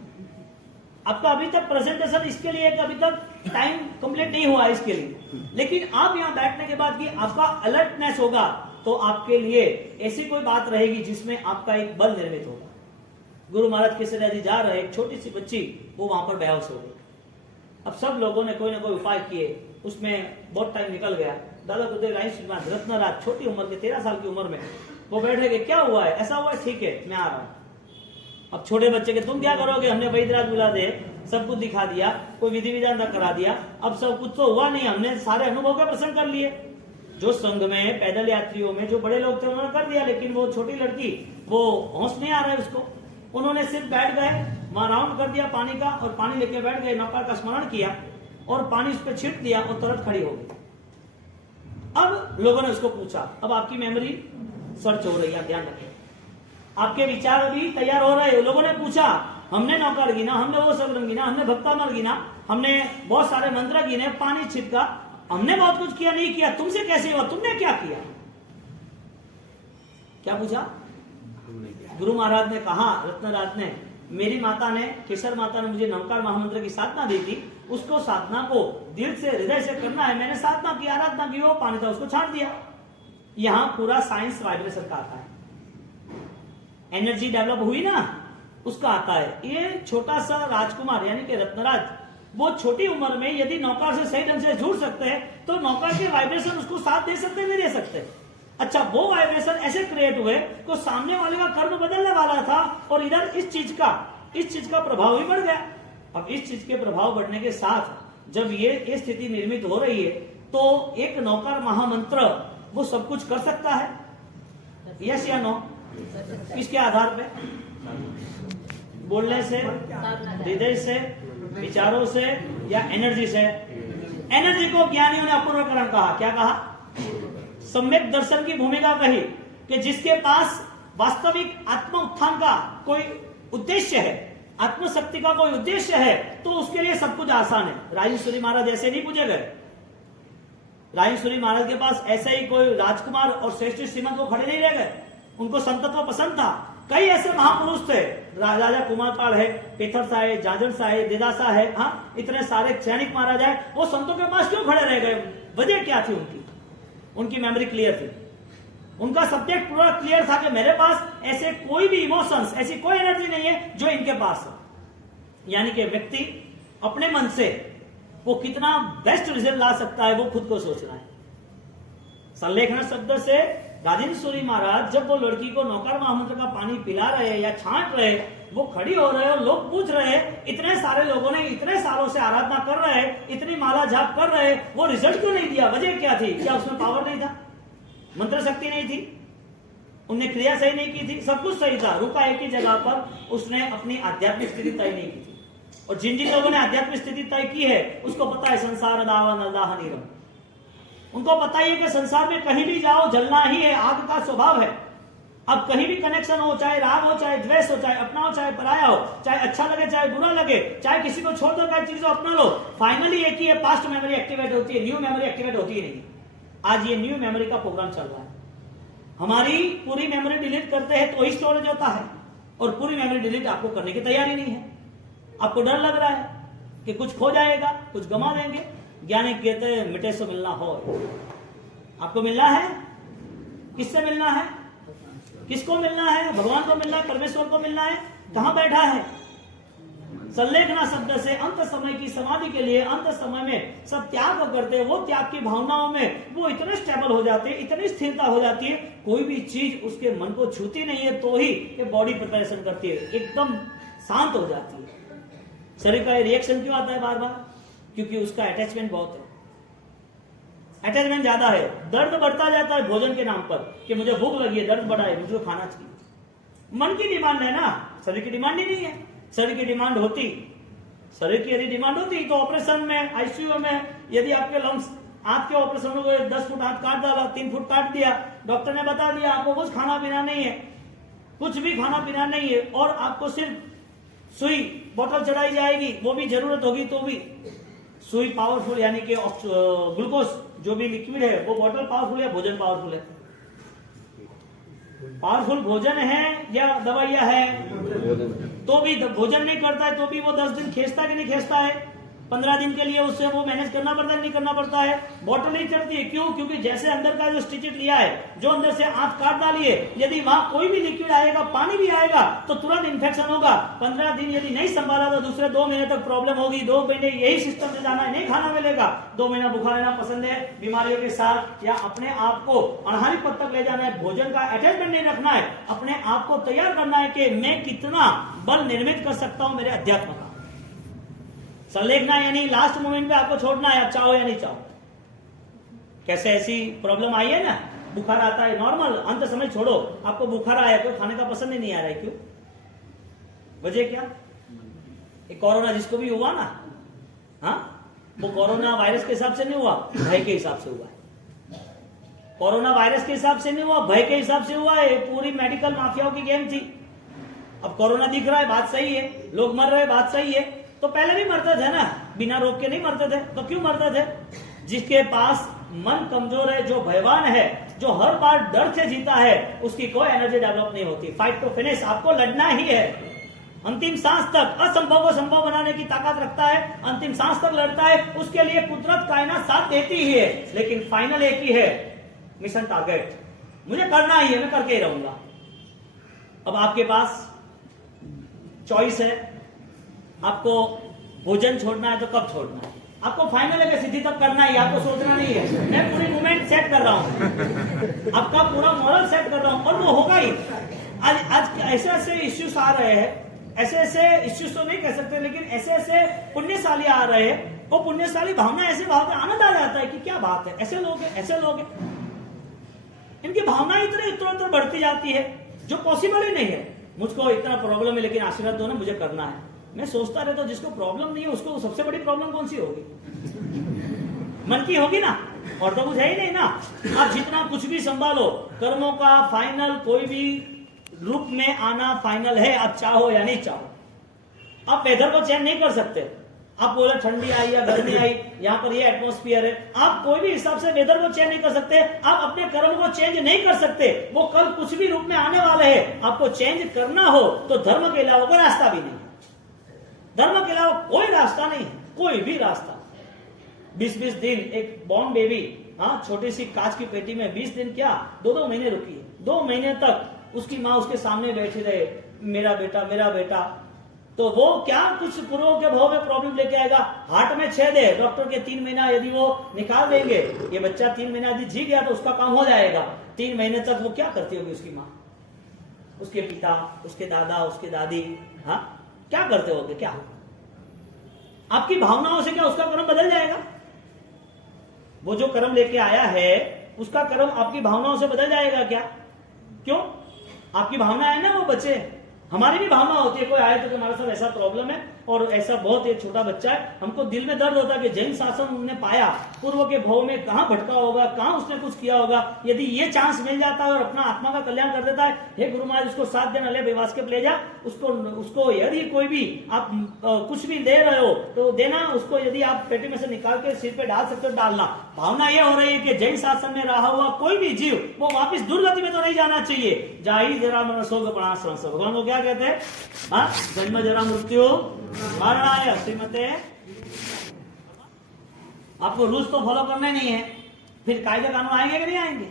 आपका अभी तक प्रेजेंटेशन इसके लिए, अभी तक टाइम कंप्लीट नहीं हुआ इसके लिए। लेकिन आप यहाँ बैठने के बाद कि आपका अलर्टनेस होगा, तो आपके लिए ऐसी कोई बात रहेगी जिसमें आपका एक बल निर्मित होगा। गुरु महाराज केसरिया जी जा रहे, एक छोटी सी बच्ची वो वहां पर बेहोश हो गई। अब सब लोगों ने कोई ना कोई उपाय किए, उसमें बहुत टाइम निकल गया। दादा गुरुदेव रायेश्वरी रत्नराज छोटी उम्र के 13 साल की उम्र में वो बैठे गए, क्या हुआ है? ऐसा हुआ है, ठीक है मैं आ रहा हूं। अब छोटे बच्चे के तुम क्या करोगे? हमने वैद्यराज बुला दे, सब कुछ दिखा दिया, कोई विधि विधान तक करा दिया, अब सब कुछ तो हुआ नहीं, हमने सारे अनुभव के प्रसंग कर लिए। जो संघ में पैदल यात्रियों में जो बड़े लोग थे उन्होंने कर दिया, लेकिन वो छोटी लड़की वो होश नहीं आ रहा है उसको। उन्होंने सिर्फ बैठ गए, वहां राउंड कर दिया पानी का, और पानी लेके बैठ गए, नौकर का स्मरण किया और पानी उस पर छिट दिया और तुरंत खड़ी हो गई। अब लोगों ने उसको पूछा, अब आपकी मेमोरी सर्च हो रही है, ध्यान रखें, आपके विचार अभी तैयार हो रहे हैं। लोगों ने पूछा, हमने नौकर गिना, हमने वो सगरम गिना, हमने भक्तामल गिना, हमने बहुत सारे मंत्र गिने, पानी छिटका, हमने बहुत कुछ किया, नहीं किया, तुमसे कैसे हुआ, तुमने क्या किया? क्या पूछा? गुरु महाराज ने कहा, रत्नराज ने, मेरी माता ने, केसर माता ने मुझे नवकार महामंत्र की साधना दी थी, उसको साधना को दिल से हृदय से करना है, मैंने साधना की, आराधना की, वो पानी था उसको छाट दिया। यहां पूरा साइंस वाइब्रेशन का आता है, एनर्जी डेवलप हुई ना, उसका आता है। ये छोटा सा राजकुमार यानी कि रत्नराज, वो छोटी उम्र में यदि नौकर से सही ढंग से जुड़ सकते हैं, तो नौकर के वाइब्रेशन उसको साथ दे सकते, नहीं दे सकते। अच्छा, वो वाइब्रेशन ऐसे क्रिएट हुए तो सामने वाले का कर्म बदलने वाला था, और इधर इस चीज का प्रभाव भी बढ़ गया। अब इस चीज के प्रभाव बढ़ने के साथ जब ये स्थिति निर्मित हो रही है, तो एक नौकर महामंत्र वो सब कुछ कर सकता है, यस या नो? किसके आधार पे? बोलने से, हृदय से, विचारों से, या एनर्जी से? एनर्जी को ज्ञानियों ने अपूर्वकरण कहा। क्या कहा? सम्यक दर्शन की भूमिका कही कि जिसके पास वास्तविक आत्म उत्थान का कोई उद्देश्य है, आत्मशक्ति का कोई उद्देश्य है, तो उसके लिए सब कुछ आसान है। राजेश्वरी महाराज ऐसे नहीं पूछे गए। राजेश्वरी महाराज के पास ऐसे ही कोई राजकुमार और श्रेष्ठ श्रीमंत को खड़े नहीं रह गए, उनको संतत्व पसंद था। कई ऐसे महापुरुष थे, राजा कुमारपाल है, पेथर सा है, जाजर सा है, देदासा है, हाँ, इतने सारे सैनिक महाराज है, वो संतों के पास क्यों खड़े रह गए? वजह क्या थी उनकी मेमोरी क्लियर थी, उनका सब्जेक्ट पूरा क्लियर था कि मेरे पास ऐसे कोई भी इमोशंस, ऐसी कोई एनर्जी नहीं है जो इनके पास है। यानी कि व्यक्ति अपने मन से वो कितना बेस्ट रिजल्ट ला सकता है वो खुद को सोचना है। संलेखना शब्द से राजेंद्र सूरी महाराज जब वो लड़की को नौकर महामंत्र का पानी पिला रहे या छांट रहे, वो खड़ी हो रहे और लोग पूछ रहे, इतने सारे लोगों ने इतने सालों से आराधना कर रहे, इतनी माला जाप कर रहे, वो रिजल्ट क्यों नहीं दिया? वजह क्या थी? क्या उसमें पावर नहीं था? मंत्र शक्ति नहीं थी? उनने क्रिया सही नहीं की थी? सब कुछ सही था, रुका एक ही जगह पर, उसने अपनी आध्यात्मिक स्थिति तय नहीं की थी। और जिन जिन लोगों ने आध्यात्मिक स्थिति तय की है उसको पता है संसार दावा नदाह नीरम, उनको पता ही है कि संसार में कहीं भी जाओ जलना ही है, आग का स्वभाव है। अब कहीं भी कनेक्शन हो, चाहे राग हो, चाहे द्वेष हो, चाहे अपना हो, चाहे पराया हो, चाहे अच्छा लगे, चाहे बुरा लगे, चाहे किसी को छोड़ दो, चाहे चीज को अपना लो, फाइनली एक ही है, पास्ट मेमोरी एक्टिवेट होती है, न्यू मेमोरी एक्टिवेट होती ही नहीं। आज ये न्यू मेमोरी का प्रोग्राम चल रहा है। हमारी पूरी मेमोरी डिलीट करते हैं तो ही स्टोरेज होता है, और पूरी मेमोरी डिलीट आपको करने की तैयारी नहीं है। आपको डर लग रहा है कि कुछ खो जाएगा, कुछ गमा देंगे। ज्ञानी कहते हैं मिटे से मिलना हो। आपको मिलना है, किससे मिलना है? किसको मिलना है? भगवान को मिलना है, परमेश्वर को मिलना है। कहां बैठा है? संलेखना शब्द से अंत समय की समाधि के लिए अंत समय में सब त्याग करते हैं, वो त्याग की भावनाओं में वो इतने स्टेबल हो जाते हैं, इतनी स्थिरता हो जाती है, कोई भी चीज उसके मन को छूती नहीं है, तो ही ये बॉडी प्रिपरेशन करती है, एकदम शांत हो जाती है। शरीर का रिएक्शन क्यों आता है बार बार? क्योंकि उसका अटैचमेंट बहुत है, अटैचमेंट ज्यादा है। दर्द बढ़ता जाता है भोजन के नाम पर कि मुझे भूख लगी है, दर्द बढ़ा है, मुझे खाना चाहिए। मन की डिमांड है ना, शरीर की डिमांड ही नहीं है। शरीर की डिमांड होती, शरीर की यदि डिमांड होती तो ऑपरेशन में, आईसीयू में, यदि आपके लंग्स आंख के ऑपरेशन हो गए, 10 फुट हाथ काट डाला, 3 फुट काट दिया, डॉक्टर ने बता दिया आपको कुछ खाना पीना नहीं है, कुछ भी खाना पीना नहीं है, और आपको सिर्फ सुई बोतल चढ़ाई जाएगी, वो भी जरूरत होगी तो भी। सुई पावरफुल यानी कि ग्लूकोज जो भी लिक्विड है वो बोतल पावरफुल है, भोजन पावरफुल है? पावरफुल भोजन है या दवाइयां है? तो भी भोजन नहीं करता है तो भी वो 10 दिन खींचता कि नहीं खींचता है? 15 दिन के लिए उससे वो मैनेज करना पड़ता है, नहीं करना पड़ता है? बॉटल नहीं चढ़ती है, क्यों? क्योंकि जैसे अंदर का जो स्टिचेट लिया है, जो अंदर से आंख काट डाली है, यदि वहां कोई भी लिक्विड आएगा, पानी भी आएगा तो तुरंत इन्फेक्शन होगा। 15 दिन यदि नहीं संभाला तो दूसरे 2 महीने तक प्रॉब्लम होगी। 2 महीने यही सिस्टम से जाना है, नहीं खाना मिलेगा, 2 महीना बुखार लेना पसंद है बीमारियों के साथ, या अपने आप को अनहारी पद तक ले जाना है, भोजन का अटैचमेंट नहीं रखना है, अपने आप को तैयार करना है कि मैं कितना बल निर्मित कर सकता हूं मेरे अध्यात्म का। संलेखना यानी लास्ट मोमेंट पे आपको छोड़ना है, आप चाहो या नहीं चाहो। कैसे ऐसी प्रॉब्लम आई है ना, बुखार आता है नॉर्मल, अंत समय छोड़ो, आपको बुखार आया, कोई खाने का पसंद ही नहीं आ रहा है, क्यों? वजह क्या? कोरोना जिसको भी हुआ ना, हाँ, वो कोरोना वायरस के हिसाब से नहीं हुआ, भय के हिसाब से हुआ है। कोरोना वायरस के हिसाब से नहीं हुआ, भय के हिसाब से हुआ है। पूरी मेडिकल माफियाओं की गेम थी। अब कोरोना दिख रहा है, बात सही है, लोग मर रहे, बात सही है, तो पहले भी मरते थे ना, बिना रोग के नहीं मरते थे, तो क्यों मरते थे? जिसके पास मन कमजोर है, जो भयवान है, जो हर बार डर से जीता है, उसकी कोई एनर्जी डेवलप नहीं होती। फाइट टू फिनिश, आपको लड़ना ही है अंतिम सांस तक। असंभव को संभव बनाने की ताकत रखता है, अंतिम सांस तक लड़ता है, उसके लिए कुदरत कायनात साथ देती ही है, लेकिन फाइनल एक ही है, मिशन टारगेट, मुझे करना ही है, मैं करके ही रहूंगा। अब आपके पास चॉइस है, आपको भोजन छोड़ना है तो कब छोड़ना है, आपको फाइनल है कि सिद्धि तक करना है, आपको सोचना नहीं है। मैं पूरी मूवमेंट सेट कर रहा हूं, आपका पूरा मॉरल सेट कर रहा हूं, और वो होगा ही। आज ऐसे ऐसे इश्यूज आ रहे हैं, ऐसे ऐसे इश्यूज तो नहीं कह सकते, लेकिन ऐसे ऐसे पुण्यशाली आ रहे हैं, वो पुण्यशाली भावना ऐसे भाव में आनंद आ जाता है कि क्या बात है, ऐसे लोग हैं, ऐसे लोग हैं, इनकी भावना इतनी इतर बढ़ती जाती है जो पॉसिबल ही नहीं है। मुझको इतना प्रॉब्लम है लेकिन आशीर्वाद दो ना, मुझे करना है। मैं सोचता रहता हूं जिसको प्रॉब्लम नहीं है उसको सबसे बड़ी प्रॉब्लम कौन सी होगी? मन की होगी ना, और तो कुछ है ही नहीं ना। आप जितना कुछ भी संभालो, कर्मों का फाइनल कोई भी रूप में आना फाइनल है, आप चाहो या नहीं चाहो। आप वेदर को चेंज नहीं कर सकते। आप बोले ठंडी आई या गर्मी आई, यहाँ पर ये एटमॉस्फेयर है, आप कोई भी हिसाब से वेदर को चेंज नहीं कर सकते। आप अपने कर्म को चेंज नहीं कर सकते, वो कल कुछ भी रूप में आने वाले हैं। आपको चेंज करना हो तो धर्म के अलावा कोई रास्ता भी नहीं, धर्म के अलावा कोई रास्ता नहीं है, कोई भी रास्ता। 20-20 दिन एक बॉर्न बेबी, हाँ, छोटी सी कांच की पेटी में 20 दिन क्या 2-2 महीने रुकी, 2 महीने तक उसकी माँ उसके सामने बैठी रहे, मेरा बेटा मेरा बेटा, तो वो क्या कुछ पूर्वों के भाव में प्रॉब्लम लेके आएगा। हार्ट में छेद है, डॉक्टर के 3 महीना यदि वो निकाल देंगे, ये बच्चा 3 महीना यदि जी गया तो उसका काम हो जाएगा। 3 महीने तक वो क्या करती होगी उसकी माँ, उसके पिता, उसके दादा, उसके दादी, हाँ क्या करते होगे? क्या आपकी भावनाओं से क्या उसका कर्म बदल जाएगा? वो जो कर्म लेके आया है उसका कर्म आपकी भावनाओं से बदल जाएगा क्या? क्यों? आपकी भावना है ना, वो बच्चे, हमारी भी भावना होती है। कोई आए तो हमारे साथ ऐसा प्रॉब्लम है और ऐसा बहुत एक छोटा बच्चा है, हमको दिल में दर्द होता है कि जैन शासन उन्होंने पाया, पूर्व के भाव में कहां भटका होगा, कहां उसने कुछ किया होगा। यदि ये चांस मिल जाता है और अपना आत्मा का कल्याण कर देता है, हे गुरु महाराज उसको 7 दिन अले बेवास के ले जा, उसको यदि कोई भी आप कुछ भी दे रहे हो तो देना, उसको यदि आप पेटी में से निकाल के सिर पे डाल सकते हो डालना। भावना ये हो रही है कि जैन शासन में रहा हुआ कोई भी जीव वो वापिस दुर्गति में तो नहीं जाना चाहिए। जाही जरा मन सोग प्रणाश्रम। भगवान को क्या कहते हैं? हाँ, जन्म जरा मृत्यु मरणाय श्रीमते। आपको रूल्स तो फॉलो करने नहीं है, फिर कायदे कानून आएंगे कि नहीं आएंगे?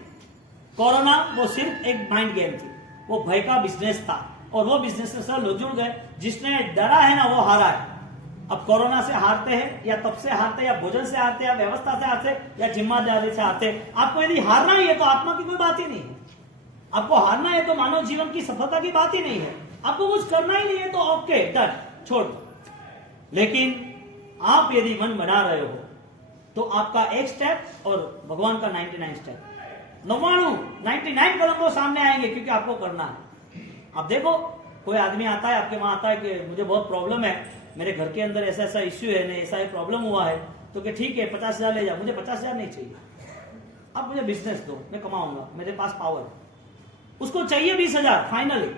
कोरोना वो सिर्फ एक माइंड गेम थी, वो भय का बिजनेस था और वो बिजनेस में सब लोग जुड़ गए। जिसने डरा है ना वो हारा है। अब कोरोना से हारते हैं या तप से हारते या भोजन से हारते या व्यवस्था से हारते या जिम्मेदारी से हारते। आपको यदि हारना ही है तो आत्मा की कोई बात ही नहीं है। आपको हारना है तो मानव जीवन की सफलता की बात ही नहीं है। आपको कुछ करना ही नहीं है तो ओके डन, छोड़ दो। लेकिन आप यदि मन बना रहे हो तो आपका एक स्टेप और भगवान का 99 स्टेप, 99 कदम वो सामने आएंगे, क्योंकि आपको करना है। आप देखो, कोई आदमी आता है आपके वहां आता है कि मुझे बहुत प्रॉब्लम है, मेरे घर के अंदर ऐसा ऐसा इश्यू है, नहीं ऐसा प्रॉब्लम हुआ है, तो कि ठीक है 50,000 ले जा। मुझे 50,000 नहीं चाहिए, आप मुझे बिजनेस दो, मैं कमाऊंगा, मेरे पास पावर। उसको चाहिए 20,000 फाइनली।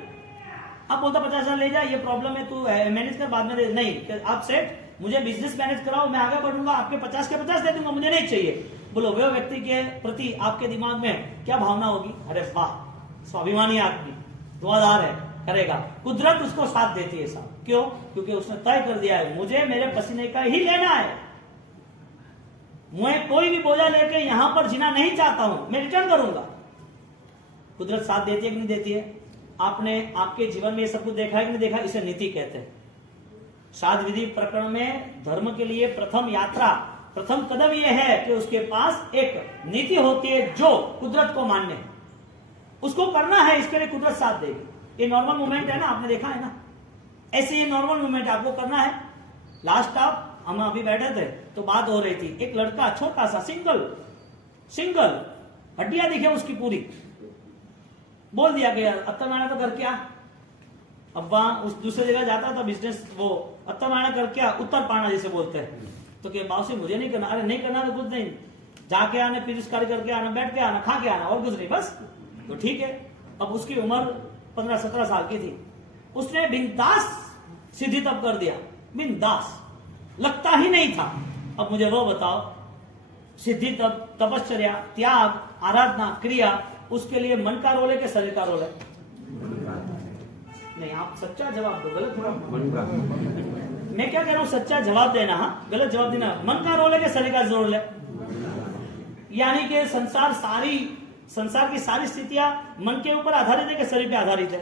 आप बोलता 50,000 ले जा, ये प्रॉब्लम है, तू मैनेज कर, बाद में दे। नहीं, आप सेठ मुझे बिजनेस मैनेज कराओ, मैं आगे बढ़ूंगा, आपके 50 के 50 दे दूंगा, मुझे नहीं चाहिए। बोलो वो व्यक्ति के प्रति आपके दिमाग में क्या भावना होगी? अरे वाह, स्वाभिमानी आदमी, दुआदार है, करेगा। कुदरत उसको साथ देती है साहब। क्यों? क्योंकि उसने तय कर दिया है मुझे मेरे पसीने का ही लेना है, मैं कोई भी बोझा लेके यहां पर जीना नहीं चाहता हूं, मैं रिटर्न करूंगा। कुदरत साथ देती है कि नहीं देती है? आपने आपके जीवन में ये सब कुछ देखा है कि नहीं देखा? इसे नीति कहते हैं। श्राद्ध विधि प्रकरण में धर्म के लिए प्रथम यात्रा, प्रथम कदम यह है कि उसके पास एक नीति होती है जो कुदरत को मान्य है, उसको करना है, इसके लिए कुदरत साथ देगी। ये नॉर्मल मूवमेंट है ना, आपने देखा है ना, ऐसे ये नॉर्मल मूवमेंट आपको करना है। लास्ट आप हम अभी बैठे थे तो बात हो रही थी, एक लड़का छोटा सा सिंगल हड्डियां दिखे उसकी पूरी, बोल दिया गया अत्ता मैंने तो कर क्या। अब वहां उस दूसरे जगह जाता था बिजनेस, वो अत्ता मैंने कर क्या, उत्तर पाना जिसे बोलते हैं, तो क्या बात से मुझे नहीं करना। अरे नहीं करना तो कुछ नहीं, जाके आने, फिर इस कार्य करके आना, बैठ के आना, खा के आना, और कुछ नहीं, बस। तो ठीक है। अब उसकी उम्र 15-17 साल की थी, उसने बिंदास सिद्धि तप कर दिया, बिंदास, लगता ही नहीं था। अब मुझे वो बताओ, सिद्धि तप, तपश्चर्या, त्याग, आराधना, क्रिया, उसके लिए मन का रोल है कि शरीर का रोल है? नहीं, आप सच्चा जवाब दो, गलत जवाब। मैं क्या कह रहा हूं, सच्चा जवाब देना, हाँ, गलत जवाब देना। मन का रोल है कि शरीर का रोल है? यानी कि संसार की सारी स्थितियां मन के ऊपर आधारित है कि शरीर पे आधारित है?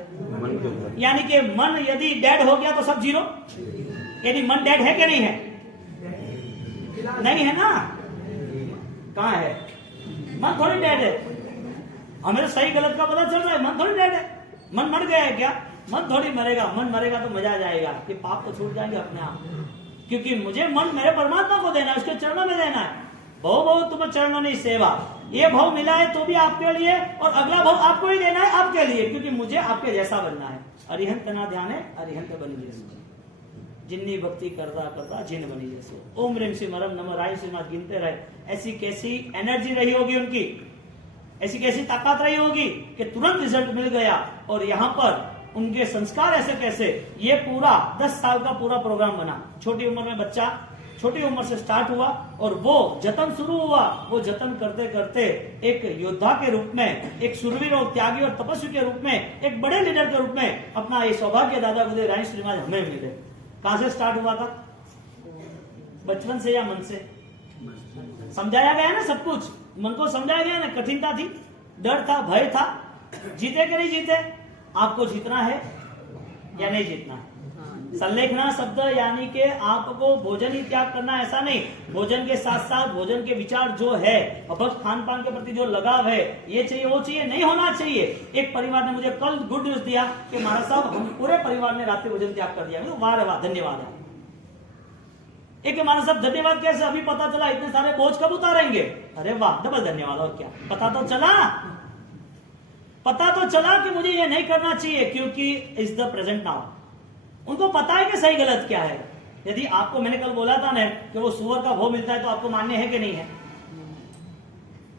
यानी कि मन यदि डेड हो गया तो सब जीरो। यदि मन डेड है कि नहीं है? नहीं है ना, कहां है? मन थोड़ी डेड है, हमें सही गलत का पता चल रहा है, मन थोड़ी डेड है। मन मर गया है क्या? मन थोड़ी मरेगा। मन मरेगा तो मजा आ जाएगा कि पाप तो छूट जाएंगे अपने आप, क्योंकि मुझे मन मेरे परमात्मा को देना है, उसके चरणों में देना है। भव तुम चरणों ने सेवा, ये भाव मिला है तो भी आपके लिए, और अगला भाव आपको ही देना है आपके लिए, क्योंकि मुझे आपके जैसा बनना है। अरिहंत ना ध्यान है, अरिहंत बनी जैसे, जिन्नी भक्ति करता करता जिन बनी जैसे। ओम ह्रीम श्री मरम नमः राय श्रीनाथ गिनते रहे। ऐसी कैसी एनर्जी रही होगी उनकी, ऐसी कैसी ताकत रही होगी कि तुरंत रिजल्ट मिल गया। और यहाँ पर उनके संस्कार ऐसे कैसे, ये पूरा 10 साल का पूरा प्रोग्राम बना। छोटी उम्र में बच्चा, छोटी उम्र से स्टार्ट हुआ और वो जतन शुरू हुआ। वो जतन करते करते एक योद्धा के रूप में, एक शूरवीर और त्यागी और तपस्वी के रूप में, एक बड़े लीडर के रूप में अपना ये सौभाग्य दादा गुरुदेव राय श्रीमान हमें मिले। कहां से स्टार्ट हुआ था? बचपन से या मन से? समझाया गया ना सब कुछ, मन को समझाया गया ना। कठिनता थी, डर था, भय था, जीते कि नहीं जीते? आपको जीतना है या नहीं जीतना है? संलेखना शब्द यानी कि आपको भोजन ही त्याग करना, ऐसा नहीं। भोजन के साथ साथ भोजन के विचार जो है, बस खान पान के प्रति जो लगाव है, ये चाहिए वो चाहिए, नहीं होना चाहिए। एक परिवार ने मुझे कल गुड न्यूज दिया कि महाराज साहब हम पूरे परिवार ने रात्रि भोजन त्याग कर दिया। वाह रे वाह, धन्यवाद है। एक महाराज साहब धन्यवाद कैसे, अभी पता चला, इतने सारे बोझ कब उतारेंगे? अरे वाह, डबल धन्यवाद। और क्या, पता तो चला कि मुझे ये नहीं करना चाहिए, क्योंकि इज द प्रेजेंट नाउ। उनको पता है कि सही गलत क्या है। यदि आपको, मैंने कल बोला था ना कि वो सुअर का भोग मिलता है, तो आपको मान्य है कि नहीं है?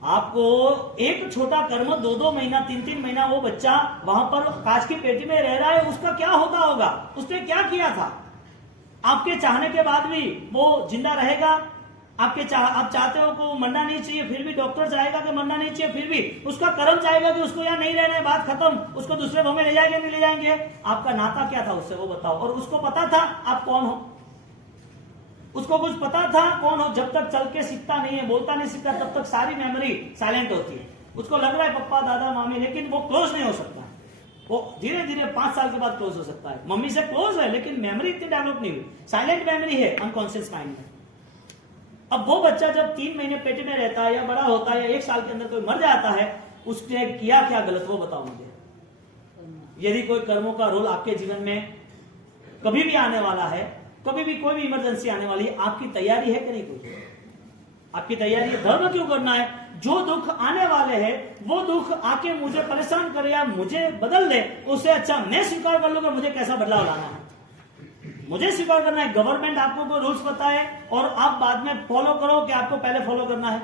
आपको एक छोटा कर्म 2-2 महीना 3-3 महीना वो बच्चा वहां पर कांच की पेटी में रह रहा है, उसका क्या होता होगा? उसने क्या किया था? आपके चाहने के बाद भी वो जिंदा रहेगा? आप चाहते हो को मरना नहीं चाहिए, फिर भी डॉक्टर चाहेगा कि मरना नहीं चाहिए, फिर भी उसका कर्म चाहेगा कि उसको यहाँ नहीं रहना है, बात खत्म, उसको दूसरे भव में ले जाएंगे नहीं ले जाएंगे? आपका नाता क्या था उससे, वो बताओ। और उसको पता था आप कौन हो? उसको कुछ पता था कौन हो? जब तक चल के सीखता नहीं है, बोलता नहीं सीखता, तब तक सारी मेमोरी साइलेंट होती है। उसको लग रहा है पप्पा दादा मामी, लेकिन वो क्लोज नहीं हो सकता। वो धीरे धीरे 5 साल के बाद क्लोज हो सकता है। मम्मी से क्लोज है, लेकिन मेमोरी इतनी डेवलप नहीं हुई, साइलेंट मेमोरी है अनकॉन्शियस माइंड में। अब वो बच्चा जब 3 महीने पेट में रहता है, या बड़ा होता है, या 1 साल के अंदर कोई मर जाता है, उसने किया क्या गलत, वो बताओ मुझे। यदि कोई कर्मों का रोल आपके जीवन में कभी भी आने वाला है, कभी भी कोई भी इमरजेंसी आने वाली है, आपकी तैयारी है कि नहीं? कोई आपकी तैयारी है? धर्म क्यों करना है? जो दुख आने वाले हैं, वो दुख आके मुझे परेशान करे या मुझे बदल दे, उससे अच्छा मैं स्वीकार कर लूंगा मुझे कैसा बदलाव लाना है। मुझे स्वीकार करना है। गवर्नमेंट आपको कोई रूल्स बताए और आप बाद में फॉलो करो कि आपको पहले फॉलो करना है?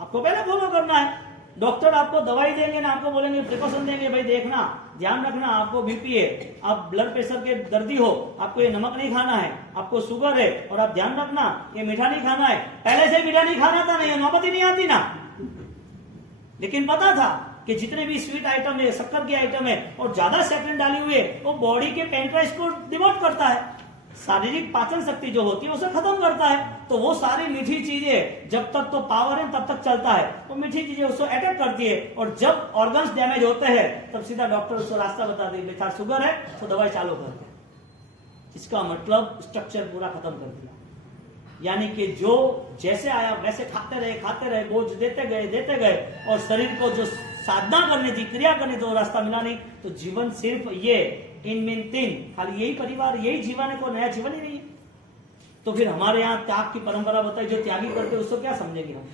आपको पहले फॉलो करना है। डॉक्टर आपको दवाई देंगे ना, आपको बोलेंगे प्रिकॉशन देंगे, भाई देखना, ध्यान रखना, आपको बीपी है, आप ब्लड प्रेशर के दर्दी हो, आपको ये नमक नहीं खाना है, आपको शुगर है, और आप ध्यान रखना ये मीठा नहीं खाना है। पहले से मीठा नहीं खाना था, नहीं नौबत ही नहीं आती ना। लेकिन पता था कि जितने भी स्वीट आइटम है, शक्कर के आइटम है, और ज्यादा सैकरिन डाली हुई है, वो बॉडी के पेंट्राइज को डिमोट करता है, शारीरिक पाचन शक्ति जो होती है उसे खत्म करता है। तो वो सारी मीठी चीजें जब तक तो पावर है तब तक चलता है, वो मीठी चीजें उसको अटैक करती है, और जब ऑर्गन्स डैमेज होते हैं तब सीधा डॉक्टर उसको रास्ता बता दे, बेटा शुगर है तो दवाई चालू कर दे। इसका मतलब स्ट्रक्चर पूरा खत्म कर दिया। यानी कि जो जैसे आया वैसे खाते रहे, बोझ देते गए, और शरीर को जो साधना करनी थी, क्रिया करनी थी, वो रास्ता मिला नहीं। तो जीवन सिर्फ ये इन 3 खाली यही परिवार, यही जीवन है, कोई नया जीवन ही नहीं है। तो फिर हमारे यहाँ त्याग की परंपरा बताई, जो त्यागी करते उसको क्या समझेंगे हम?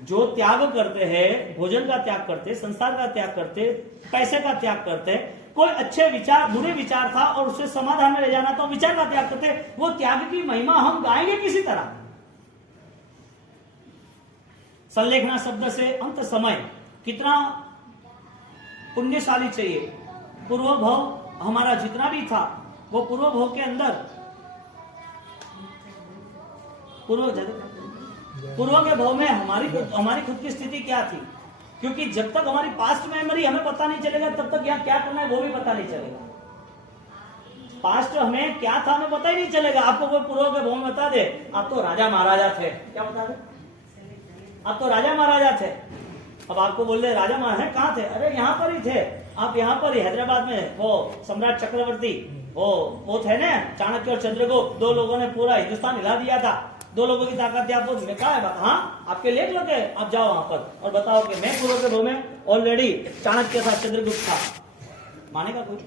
जो त्याग करते हैं, भोजन का त्याग करते, संसार का त्याग करते, पैसे का त्याग करते, कोई अच्छे विचार बुरे विचार था और उसे समाधान में ले जाना तो विचार का त्याग करते, वो त्याग की महिमा हम गाएंगे किसी तरह? संलेखना शब्द से अंत समय कितना पुण्यशाली चाहिए। पूर्व भव हमारा जितना भी था, वो पूर्व भव के अंदर पूर्व के भव में हमारी खुद की स्थिति क्या थी? क्योंकि जब तक हमारी पास्ट मेमोरी हमें पता नहीं चलेगा, तब तक यहाँ क्या करना है वो भी पता नहीं चलेगा। पास्ट हमें क्या था हमें पता ही नहीं चलेगा। आपको कोई पूर्व के भव में बता दे, आप तो राजा महाराजा थे, क्या बता दे? आप तो राजा महाराजा थे। अब आपको बोल रहे राजा महाराजा कहाँ थे? अरे यहाँ पर ही थे, आप यहाँ पर ही हैदराबाद में, वो सम्राट चक्रवर्ती, वो थे ना चाणक्य और चंद्रगुप्त, 2 लोगों ने पूरा हिंदुस्तान हिला दिया था। 2 लोगों की ताकत थी। आपको क्या है बात? हाँ, आपके लेख लगे, आप जाओ वहां पर और बताओ कि मैं पूर्व के भव में ऑलरेडी चाणक्य था, चंद्रगुप्त था। मानेगा कोई?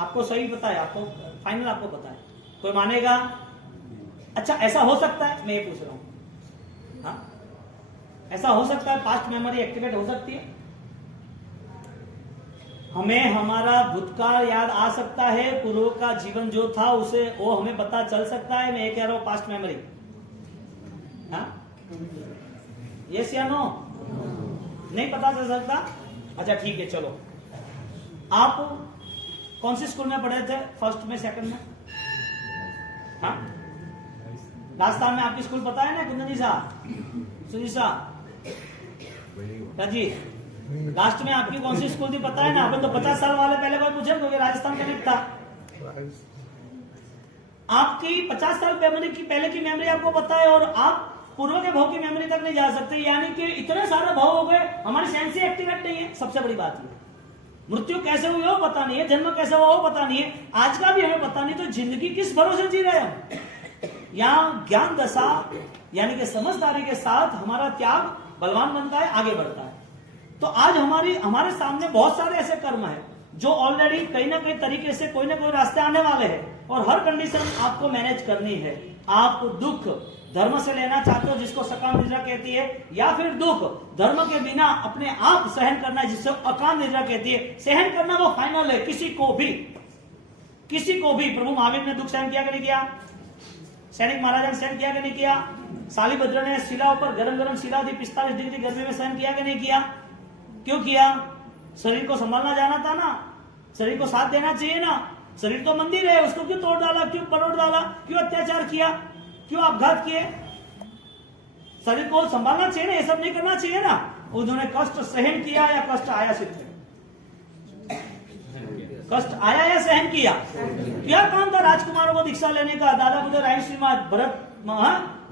आपको सही पता है, आपको फाइनल आपको पता है, कोई मानेगा? अच्छा, ऐसा हो सकता है? मैं ये पूछ रहा हूं, हाँ ऐसा हो सकता है? पास्ट मेमोरी एक्टिवेट हो सकती है? हमें हमारा भूतकाल याद आ सकता है, पूर्व का जीवन जो था उसे वो हमें पता चल सकता है। मैं ये कह रहा हूं पास्ट मेमोरी, हाँ यस या नो? नहीं पता चल सकता? अच्छा ठीक है, चलो आप कौन से स्कूल में पढ़े थे? फर्स्ट में, सेकंड में? हाँ राजस्थान में आपकी स्कूल पता है ना? कुंदन जी साहब, सुजी साहब जी, लास्ट में आपकी कौन सी स्कूल थी पता है ना? अपन तो 50 साल वाले पहले कोई पूछे क्योंकि राजस्थान कनेक्ट था। आपकी 50 साल मेमोरी की पहले की मेमोरी आपको पता है, और आप पूर्व के भाव की मेमोरी तक नहीं जा सकते। यानी कि इतने सारे भाव हो गए, हमारी सेंस ही एक्टिवेट नहीं है। सबसे बड़ी बात ये, मृत्यु कैसे हुई वो पता नहीं है, जन्म कैसे हुआ वो पता नहीं है, आज का भी हमें पता नहीं, तो जिंदगी किस भरोसे जी रहे हैं? यहाँ ज्ञान दशा यानी कि समझदारी के साथ हमारा त्याग बलवान बनता है, आगे बढ़ता है। तो आज हमारे सामने बहुत सारे ऐसे कर्म है जो ऑलरेडी कहीं ना कहीं तरीके से कोई ना कोई रास्ते आने वाले हैं, और हर कंडीशन आपको मैनेज करनी है। आप दुख धर्म से लेना चाहते हो, जिसको सकाम निद्रा कहती है, या फिर दुख धर्म के बिना अपने आप सहन करना है, जिसको अकाम निद्रा कहती है। सहन करना वो फाइनल है। किसी को भी प्रभु महावीर ने दुख सहन किया कि नहीं किया? सैनिक महाराजा ने सहन किया कि नहीं किया? शालिभद्र ने शिलाओं पर गरम गरम शिला दी 45 डिग्री गर्मी में सहन किया कि नहीं किया? क्यों किया? शरीर को संभालना जाना था ना, शरीर को साथ देना चाहिए ना। शरीर तो मंदिर है, उसको क्यों तोड़ डाला, क्यों परोड़ डाला, क्यों अत्याचार किया, क्यों आपघात किए? शरीर को संभालना चाहिए ना, ये सब नहीं करना चाहिए ना। उन्होंने कष्ट सहन किया या कष्ट आया? सिर्फ कष्ट आया या सहन किया? क्या काम था राजकुमारों को दीक्षा लेने का? दादा बुद्धे राय श्रीमाद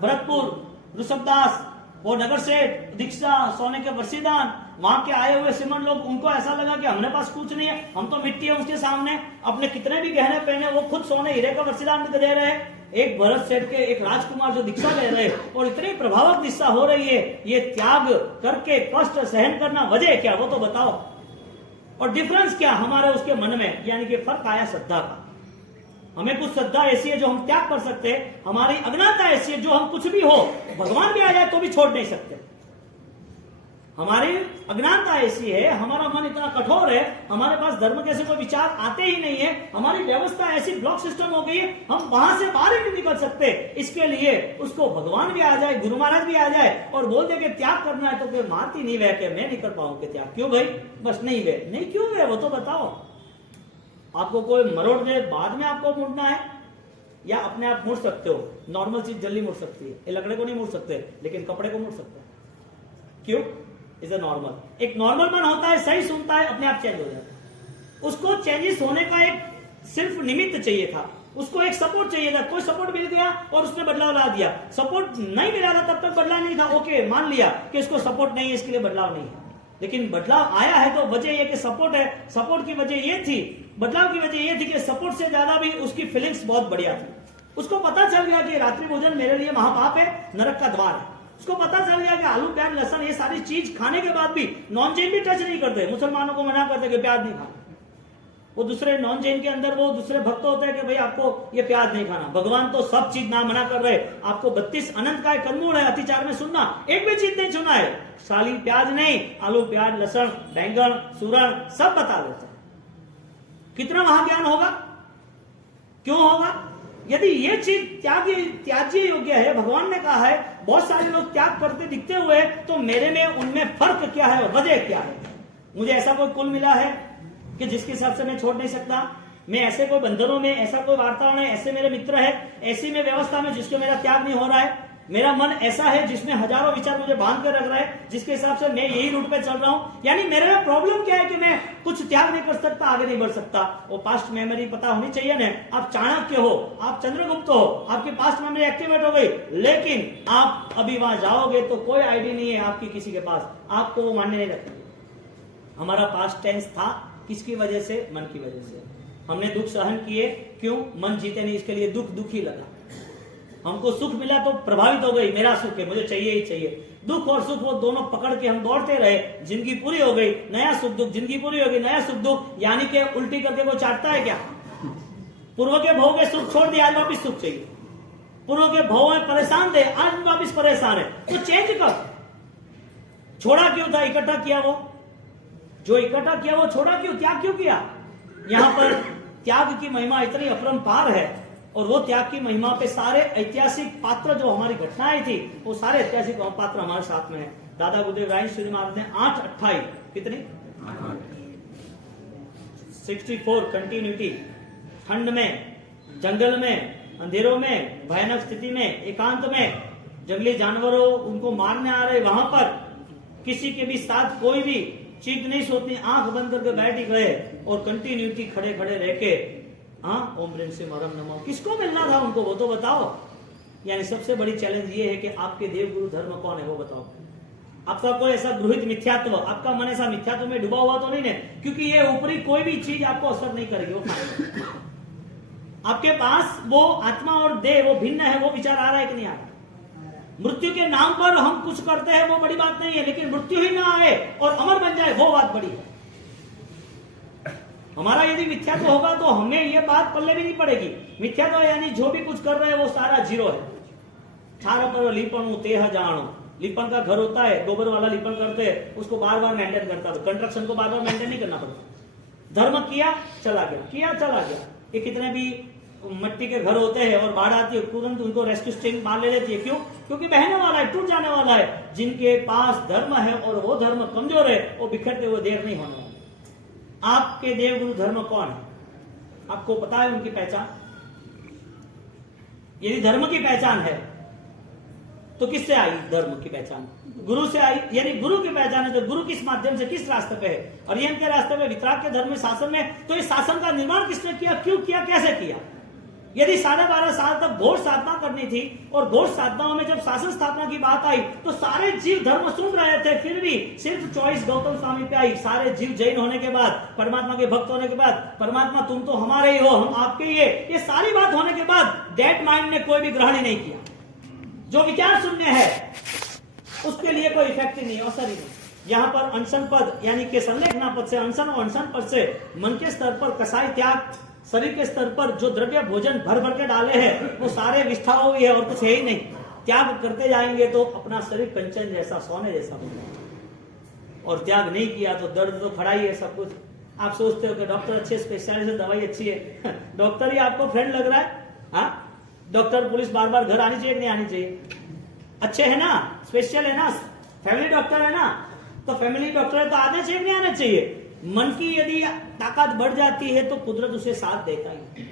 भरतपुर ऋषभदास, वो नगर सेठ, दीक्षा, सोने के वर्षीदान, वहां के आए हुए श्रीमंत लोग, उनको ऐसा लगा कि हमारे पास कुछ नहीं है, हम तो मिट्टी है उसके सामने। अपने कितने भी गहने पहने, वो खुद सोने हीरे का वर्षीदान दे रहे। एक भरत सेठ के एक राजकुमार जो दीक्षा ले रहे, और इतनी प्रभावक दीक्षा हो रही है, ये त्याग करके कष्ट सहन करना वजह क्या, वो तो बताओ। और डिफरेंस क्या हमारे उसके मन में, यानी कि फर्क आया श्रद्धा का। हमें कुछ श्रद्धा ऐसी है जो हम त्याग कर सकते हैं, हमारी अज्ञानता ऐसी है जो हम कुछ भी हो, भगवान भी आ जाए तो भी छोड़ नहीं सकते। हमारी अज्ञानता ऐसी है, हमारा मन इतना कठोर है, हमारे पास धर्म के ऐसे कोई विचार आते ही नहीं है, हमारी व्यवस्था ऐसी ब्लॉक सिस्टम हो गई है, हम वहां से बाहर ही नहीं निकल सकते। इसके लिए उसको भगवान भी आ जाए, गुरु महाराज भी आ जाए और बोल दे कि त्याग करना है, तो फिर मारती नहीं वह के मैं नहीं कर पाऊंगी त्याग। क्यों भाई? बस नहीं वे, नहीं क्यों वे, वो तो बताओ। आपको कोई मरोड़ दे, बाद में आपको मुड़ना है, या अपने आप मुड़ सकते हो? नॉर्मल चीज जल्दी मुड़ सकती है, ये लकड़े को नहीं मुड़ सकते, लेकिन कपड़े को मुड़ सकते हैं। क्यों? Is a normal. एक नॉर्मल मन होता है, सही सुनता है, अपने आप चेंज हो जाता है। उसको चेंजेस होने का एक सिर्फ निमित्त चाहिए था, उसको एक सपोर्ट चाहिए था। कोई सपोर्ट मिल गया और उसने बदलाव ला दिया। सपोर्ट नहीं मिला था तब तक बदलाव नहीं था, ओके मान लिया कि इसको सपोर्ट नहीं है, इसके लिए बदलाव नहीं है। लेकिन बदलाव आया है तो वजह यह कि सपोर्ट है। सपोर्ट की वजह यह थी, बदलाव की वजह यह थी कि सपोर्ट से ज्यादा भी उसकी फीलिंग्स बहुत बढ़िया थी। उसको पता चल गया कि रात्रि भोजन मेरे लिए महापाप है, नरक का द्वार है। उसको पता चल गया कि आलू प्याज लहसुन ये सारी चीज खाने के बाद भी नॉन जैन भी टच नहीं करते, मुसलमानों को मना करते कि प्याज नहीं खाना। वो दूसरे नॉन जैन के अंदर वो दूसरे भक्त होते हैं कि भाई आपको ये प्याज नहीं खाना। भगवान तो सब चीज ना मना कर रहे, आपको 32 अनंत का कंदमूल है, अतिचार में सुनना, एक भी चीज नहीं सुना है। साली प्याज नहीं, आलू प्याज लहसुन बैंगन सूरन सब बता देते हैं। कितना महाज्ञान होगा? क्यों होगा? यदि ये चीज त्याज्य योग्य है, भगवान ने कहा है बहुत सारे लोग त्याग करते दिखते हुए, तो मेरे में उनमें फर्क क्या है, वजह क्या है? मुझे ऐसा कोई कुल मिला है कि जिसके हिसाब से मैं छोड़ नहीं सकता? मैं ऐसे कोई बंधनों में, ऐसा कोई वार्ताओं में, ऐसे मेरे मित्र है, ऐसी में व्यवस्था में जिसके मेरा त्याग नहीं हो रहा है? मेरा मन ऐसा है जिसमें हजारों विचार मुझे बांध कर रख रहा है, जिसके हिसाब से मैं यही रूट पे चल रहा हूं। यानी मेरे में प्रॉब्लम क्या है कि मैं कुछ त्याग नहीं कर सकता, आगे नहीं बढ़ सकता। वो पास्ट मेमोरी पता होनी चाहिए ना। आप चाणक्य हो, आप चंद्रगुप्त हो, आपकी पास्ट मेमोरी एक्टिवेट हो गई, लेकिन आप अभी वहां जाओगे तो कोई आईडी नहीं है आपकी किसी के पास, आपको वो मान्य नहीं रखेंगे। हमारा पास्ट टेंस था, किसकी वजह से? मन की वजह से। हमने दुख सहन किए, क्यों? मन जीते नहीं, इसके लिए दुख ही लगा। हमको सुख मिला तो प्रभावित हो गई, मेरा सुख है, मुझे चाहिए ही चाहिए। दुख और सुख वो दोनों पकड़ के हम दौड़ते रहे, जिंदगी पूरी हो गई, नया सुख दुख, जिंदगी पूरी हो गई, नया सुख दुख। यानी कि उल्टी करके वो चाटता है क्या? पूर्व के भव के सुख छोड़ दिया, आज वापिस सुख चाहिए। पूर्व के भव में परेशान थे, आज वापिस परेशान है, तो चेंज कर। छोड़ा क्यों था? इकट्ठा किया, वो जो इकट्ठा किया वो छोड़ा क्यों? त्याग क्यों किया? यहां पर त्याग की महिमा इतनी अपरंपार है, और वो त्याग की महिमा पे सारे ऐतिहासिक पात्र जो हमारी घटनाएं थी, वो सारे ऐतिहासिक पात्र हमारे साथ में है। दादा गुरुदेव राय श्री महाराज ने 8/28 कितनी 64 कंटिन्यूटी, ठंड में, जंगल में, अंधेरों में, भयानक स्थिति में, एकांत में, जंगली जानवरों उनको मारने आ रहे, वहां पर किसी के भी साथ कोई भी चीज नहीं सोचनी, आंख बंद करके बैठ ही गए और कंटिन्यूटी खड़े खड़े रह के ओम ह्रीं से मरम नमो। किसको मिलना था उनको, वो तो बताओ। यानी सबसे बड़ी चैलेंज ये है कि आपके देव गुरु धर्म कौन है, वो बताओ। आपका कोई ऐसा गृहित मिथ्यात्व, आपका मन ऐसा मिथ्यात्व में डूबा हुआ तो नहीं है, क्योंकि ये ऊपरी कोई भी चीज आपको असर नहीं करेगी। वो आपके पास वो आत्मा और देह वो भिन्न है, वो विचार आ रहा है कि नहीं आ रहा? मृत्यु के नाम पर हम कुछ करते हैं वो बड़ी बात नहीं है, लेकिन मृत्यु ही ना आए और अमर बन जाए वो बात बड़ी है। हमारा यदि मिथ्यात्व होगा तो हमें ये बात पल्ले भी नहीं पड़ेगी। मिथ्यात्व यानी जो भी कुछ कर रहे हैं वो सारा जीरो है। छार पर लीपणु तेह जानो, लिपन का घर होता है, गोबर वाला लिपन करते हैं, उसको बार बार मेंटेन करता है। कंस्ट्रक्शन को बार बार मेंटेन नहीं करना पड़ता। धर्म किया चला गया, किया चला गया। ये कितने भी मट्टी के घर होते हैं और बाढ़ आती है, तुरंत उनको रेस्क्यू टीम मार ले लेती है। क्यों? क्योंकि बहने वाला है, टूट जाने वाला है। जिनके पास धर्म है और वो धर्म कमजोर है, वो बिखरते हुए देर नहीं होने वाले। आपके देवगुरु धर्म कौन है? आपको पता है उनकी पहचान? यदि धर्म की पहचान है तो किससे आई धर्म की पहचान? गुरु से आई। यानी गुरु की पहचान है तो गुरु किस माध्यम से, किस रास्ते पे है? अरिहंत के रास्ते में, वितराग के धर्म में, शासन में। तो इस शासन का निर्माण किसने किया, क्यों किया, कैसे किया? यदि 12.5 साल तक घोष साधना करनी थी और घोष साधनाओं में जब शासन स्थापना की बात आई तो सारे जीव धर्म सुन रहे थे, फिर भी सिर्फ चॉइस गौतम स्वामी पे आई। सारे जीव जैन होने के बाद, परमात्मा के भक्त होने के बाद, परमात्मा तुम तो हमारे ही हो, हम आपके ही है, ये सारी बात होने के बाद डेड माइंड ने कोई भी ग्रहण ही नहीं किया। जो विचार शून्य है उसके लिए कोई इफेक्ट ही नहीं, असर ही नहीं। यहाँ पर अनशन पद यानी कि संलेखना पद से, अनशन और अनशन पद से मन के स्तर पर कसाई त्याग, शरीर के स्तर पर जो द्रव्य भोजन भर भर के डाले हैं वो सारे विष्ठा हुई है और कुछ है ही नहीं। त्याग करते जाएंगे तो अपना शरीर कंचन जैसा, सोने जैसा हो जाएगा। और त्याग नहीं किया तो दर्द तो खड़ा ही है सब कुछ। आप सोचते हो कि डॉक्टर अच्छे, स्पेशलिस्ट, दवाई अच्छी है, डॉक्टर ही आपको फ्रेंड लग रहा है? हाँ, डॉक्टर पुलिस बार बार घर आनी चाहिए कि नहीं आनी चाहिए? अच्छे है ना, स्पेशल है ना, फैमिली डॉक्टर है ना, तो फैमिली डॉक्टर तो आने चाहिए नहीं आने चाहिए? मन की यदि ताकत बढ़ जाती है तो कुदरत उसे साथ देता ही।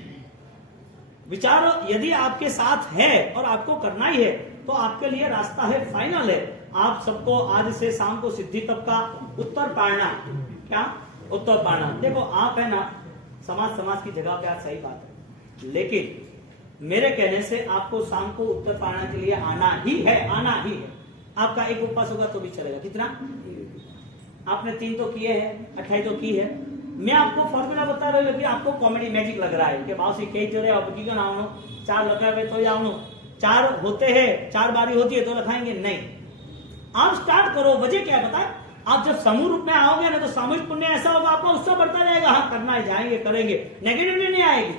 विचार यदि आपके साथ है और आपको करना ही है तो आपके लिए रास्ता है, फाइनल है। आप सबको आज से शाम को सिद्धि तप का उत्तर पाना, क्या उत्तर पाना? देखो आप है ना, समाज की जगह पे आज सही बात है, लेकिन मेरे कहने से आपको शाम को उत्तर पाने के लिए आना ही है, आना ही है। आपका एक उपवास होगा तो भी चलेगा। कितना? आपने 3 तो किए हैं, 28 तो की है। मैं आपको फॉर्मूला बता रहा हूँ कि आपको कॉमेडी मैजिक लग रहा है कि भाव से कई चोरे अब की का नाम 4 लगा हुए तो जाओ 4 होते हैं, 4 बारी होती है तो रखाएंगे नहीं। आप स्टार्ट करो। वजह क्या है बताए? आप जब समूह रूप में आओगे ना तो सामूहिक पुण्य ऐसा होगा आपका उत्साह बढ़ता रहेगा। हाँ करना है, जाएंगे, करेंगे, नेगेटिवली नहीं आएगी।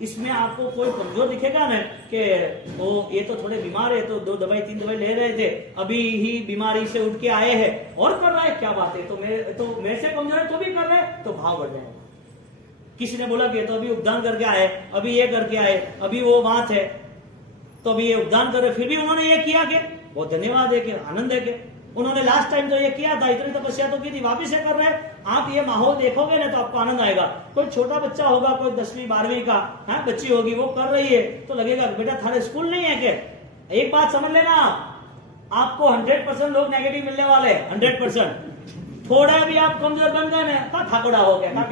इसमें आपको कोई कमजोर दिखेगा ना कि वो ये तो थोड़े बीमार है तो 2 दवाई 3 दवाई ले रहे थे, अभी ही बीमारी से उठ के आए हैं और कर रहा है, क्या बात है, तो मेरे से कमजोर है तो भी कर रहे हैं, तो भाव बढ़ जाएगा। किसी ने बोला कि तो अभी उपदान करके आए, अभी ये करके आए, अभी वो बात है, तो अभी ये उपदान कर रहे, फिर भी उन्होंने ये किया कि बहुत धन्यवाद है, कि आनंद है, कि उन्होंने लास्ट टाइम तो ये किया था, इतनी तपस्या तो की थी, वापिस ये कर रहे हैं। आप ये माहौल देखोगे ना तो आपको आनंद आएगा। कोई छोटा बच्चा होगा, कोई 10वीं 12वीं का बच्ची होगी, वो कर रही है तो लगेगा बेटा थारे स्कूल नहीं है क्या? एक बात समझ लेना, आपको 100% लोग नेगेटिव मिलने वाले, 100%। थोड़ा भी आप कमजोर बन गए ना, ठाकुरा हो गया।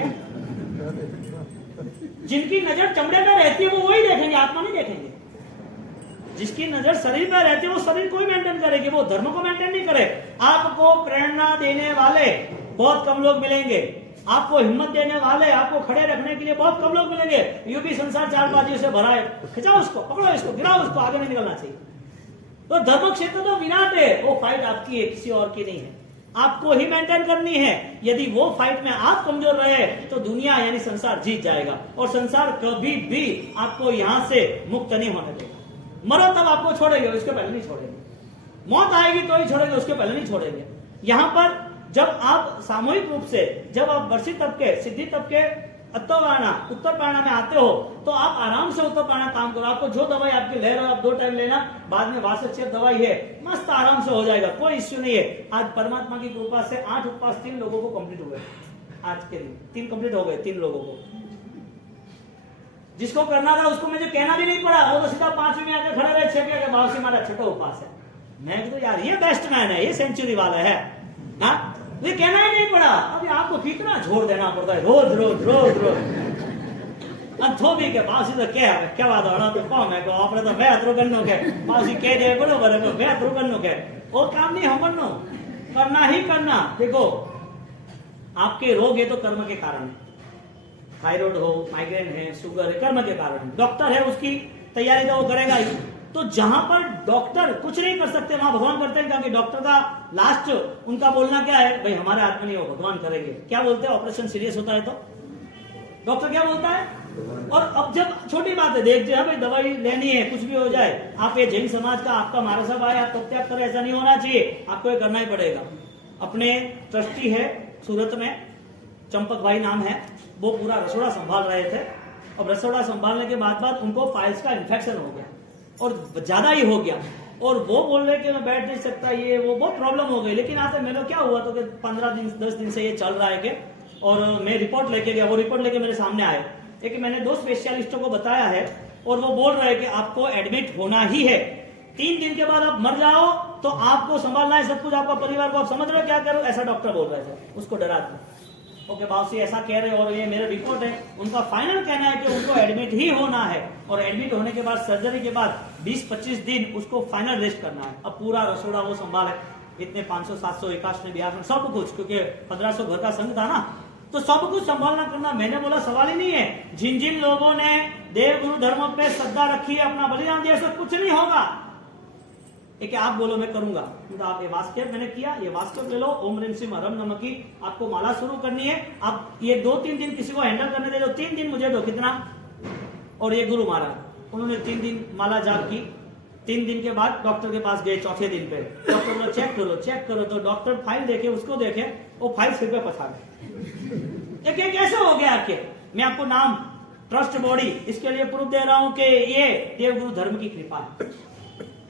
जिनकी नजर चमड़े पे रहती है वो वही देखेंगे, आत्मा नहीं देखेंगे। जिसकी नजर शरीर पर रहती है वो शरीर को ही मेंटेन करेगी, वो धर्म को मेंटेन नहीं करे। आपको प्रेरणा देने वाले बहुत कम लोग मिलेंगे, आपको हिम्मत देने वाले, आपको खड़े रखने के लिए बहुत कम लोग मिलेंगे। यूपी संसार 4 बाजियों से भरा है, खिंचाओ उसको, पकड़ो इसको, गिराओ उसको, आगे नहीं निकलना चाहिए। तो धर्म क्षेत्र तो विराट है, वो फाइट आपकी है, किसी और की नहीं है, आपको ही मेंटेन करनी है। यदि वो फाइट में आप कमजोर रहे तो दुनिया यानी संसार जीत जाएगा, और संसार कभी भी आपको यहां से मुक्त नहीं होने देगा। मरो तब आपको छोड़ेंगे, उसके पहले नहीं छोड़ेंगे। मौत आएगी तो ही छोड़ेंगे, उसके पहले नहीं छोड़ेंगे। यहां पर जब आप सामूहिक रूप से, जब आप वर्षी तप के, सिद्धि तप के उत्तर पारणा में आते हो तो आप आराम से उत्तर पारणा काम करो। आपको जो दवाई आपकी ले रहे हो आप 2 टाइम लेना, बाद में वासच्छेद दवाई है, मस्त आराम से हो जाएगा, कोई इश्यू नहीं है। आज परमात्मा की कृपा से 8 उपवास 3 लोगों को कंप्लीट हुए, आज के दिन 3 कंप्लीट हो गए, 3 लोगों को। जिसको करना था उसको मुझे कहना भी नहीं पड़ा, वो तो सीधा 5वीं में आकर खड़े रहे, 6 के भाव से हमारा छठा उपवास है। मैं तो यार ये बेस्ट मैन है, ये सेंचुरी वाला है, हाँ ये कहना ही नहीं पड़ा। अभी आपको कितना जोर देना पड़ता है, रोज रोज रोज रोज। धोबी के पास तो क्या बात है तो कौन है आप तो मैं अतरो करनो के पास कह दे बरोबर है मैं अतरो करनो के और काम नहीं हम करनो करना ही करना। देखो आपके रोग है तो कर्म के कारण है, थायराइड हो, माइग्रेन है, शुगर है, कर्म के कारण है। डॉक्टर है उसकी तैयारी तो वो करेगा ही। तो जहां पर डॉक्टर कुछ नहीं कर सकते वहां भगवान करते हैं, क्योंकि डॉक्टर का लास्ट उनका बोलना क्या है, भाई हमारे हाथ में नहीं हो, भगवान करेंगे। क्या बोलते हैं, ऑपरेशन सीरियस होता है तो डॉक्टर क्या बोलता है। और अब जब छोटी बात है, देखते हैं भाई दवाई लेनी है, कुछ भी हो जाए, आप ये जैन समाज का आपका मारा साहब आए, आप तब त्याग करें, ऐसा नहीं होना चाहिए, आपको ये करना ही पड़ेगा। अपने ट्रस्टी है सूरत में, चंपक भाई नाम है, वो पूरा रसोड़ा संभाल रहे थे। अब रसोड़ा संभालने के बाद उनको फाइल्स का इन्फेक्शन हो गया और ज्यादा ही हो गया, और वो बोल रहे कि मैं बैठ नहीं सकता, ये वो बहुत प्रॉब्लम हो गई। लेकिन आते मेरे क्या हुआ तो कि 15 दिन 10 दिन से ये चल रहा है कि, और मैं रिपोर्ट लेके गया, वो रिपोर्ट लेके मेरे सामने आए कि मैंने 2 स्पेशलिस्टों को बताया है और वो बोल रहे हैं कि आपको एडमिट होना ही है, 3 दिन के बाद आप मर जाओ तो आपको संभालना है सब कुछ, आपका परिवार को, आप समझ रहे हो क्या करो, ऐसा डॉक्टर बोल रहे थे। उसको डरा था, ओके बाबूजी ऐसा कह रहे और ये मेरे रिपोर्ट है। उनका फाइनल कहना है कि उनको एडमिट ही होना है, और एडमिट होने के बाद सर्जरी के बाद 20-25 दिन उसको फाइनल रेस्ट करना है। अब पूरा रसोड़ा वो संभाले, इतने 500-700 एकाश में बिहार में सब कुछ, क्योंकि 1500 घर का संघ था ना, तो सब कुछ संभालना करना। मैंने बोला सवाल ही नहीं है, जिन जिन लोगों ने देव गुरु धर्म पे श्रद्धा रखी है, अपना बलिदान दिया, सब कुछ नहीं होगा। एक आप बोलो मैं करूंगा, तो आप ये वास्केट मैंने किया, ये वास्केट ले लो, ओम ह्रीम श्रीम हरम नमः की आपको माला शुरू करनी है। आप ये 2-3 दिन किसी को हैंडल करने दे दो, 3 दिन मुझे दो, कितना। और ये गुरु महाराज उन्होंने 3 दिन माला जाप की। 3 दिन के बाद डॉक्टर के पास गए, चौथे दिन पे डॉक्टर बोला चेक करो, तो डॉक्टर फाइल देखे, उसको देखे, वो फाइल सिर पे पछा गए। एक कैसे हो गया आपके, मैं आपको नाम ट्रस्ट बॉडी इसके लिए प्रूफ दे रहा हूं कि ये देव गुरु धर्म की कृपा है,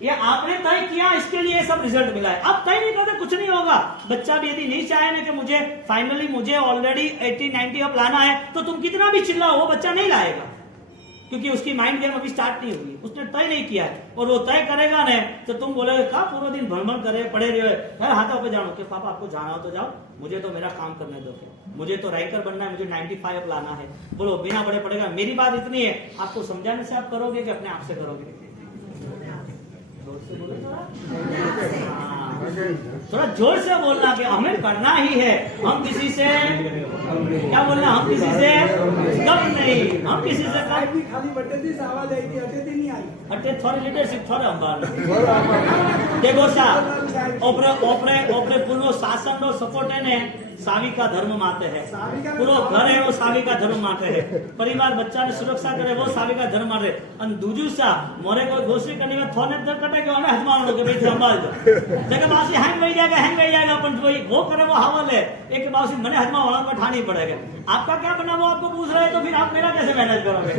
ये आपने तय किया, इसके लिए सब रिजल्ट मिला है। अब तय नहीं करते कुछ नहीं होगा। बच्चा भी यदि नहीं चाहे ना कि मुझे फाइनली मुझे ऑलरेडी 80-90 अब लाना है, तो तुम कितना भी चिल्लाओ वो बच्चा नहीं लाएगा, क्योंकि उसकी माइंड गेम अभी स्टार्ट नहीं हुई, उसने तय नहीं किया है। और वो तय करेगा ना तो तुम बोलोगे क्या पूरा दिन भ्रमण करे पड़े रहे, हर हाथों पे जानो कि पापा आपको जाना हो तो जाओ, मुझे तो मेरा काम करने दो, मुझे तो रैंकर बनना है, मुझे 95 अब लाना है। बोलो बिना बड़े पड़ेगा। मेरी बात इतनी है, आपको समझाने से आप करोगे कि अपने आप से करोगे। थोड़ा जोर से बोलना कि हमें करना ही है, हम किसी से क्या बोलना, हम किसी से कम नहीं, हम किसी से कम। खाली बटे थी आवाज आई थी, अटे नहीं आई, अटे थोड़ी लीडरशिप थोड़े हम देखो सा ओपरे ओपरे ओपरे पूर्व शासन नो सपोर्ट है ने सावी का धर्म माते है, पूरो घर है वो सावी का धर्म माते है, परिवार बच्चा ने सुरक्षा करे वो सावी का धर्म माते। और दूजू सा मोरे कोई घोषणी करने में थोने तर कटे के हमें हजमान के भाई संभाल दो, जगह बासी हैंग वही जाएगा अपन वो करे वो हवल है, एक बासी मने हजमा वाला को ठानी पड़ेगा। आपका क्या बना वो आपको पूछ रहे, तो फिर आप मेरा कैसे मैनेज करोगे।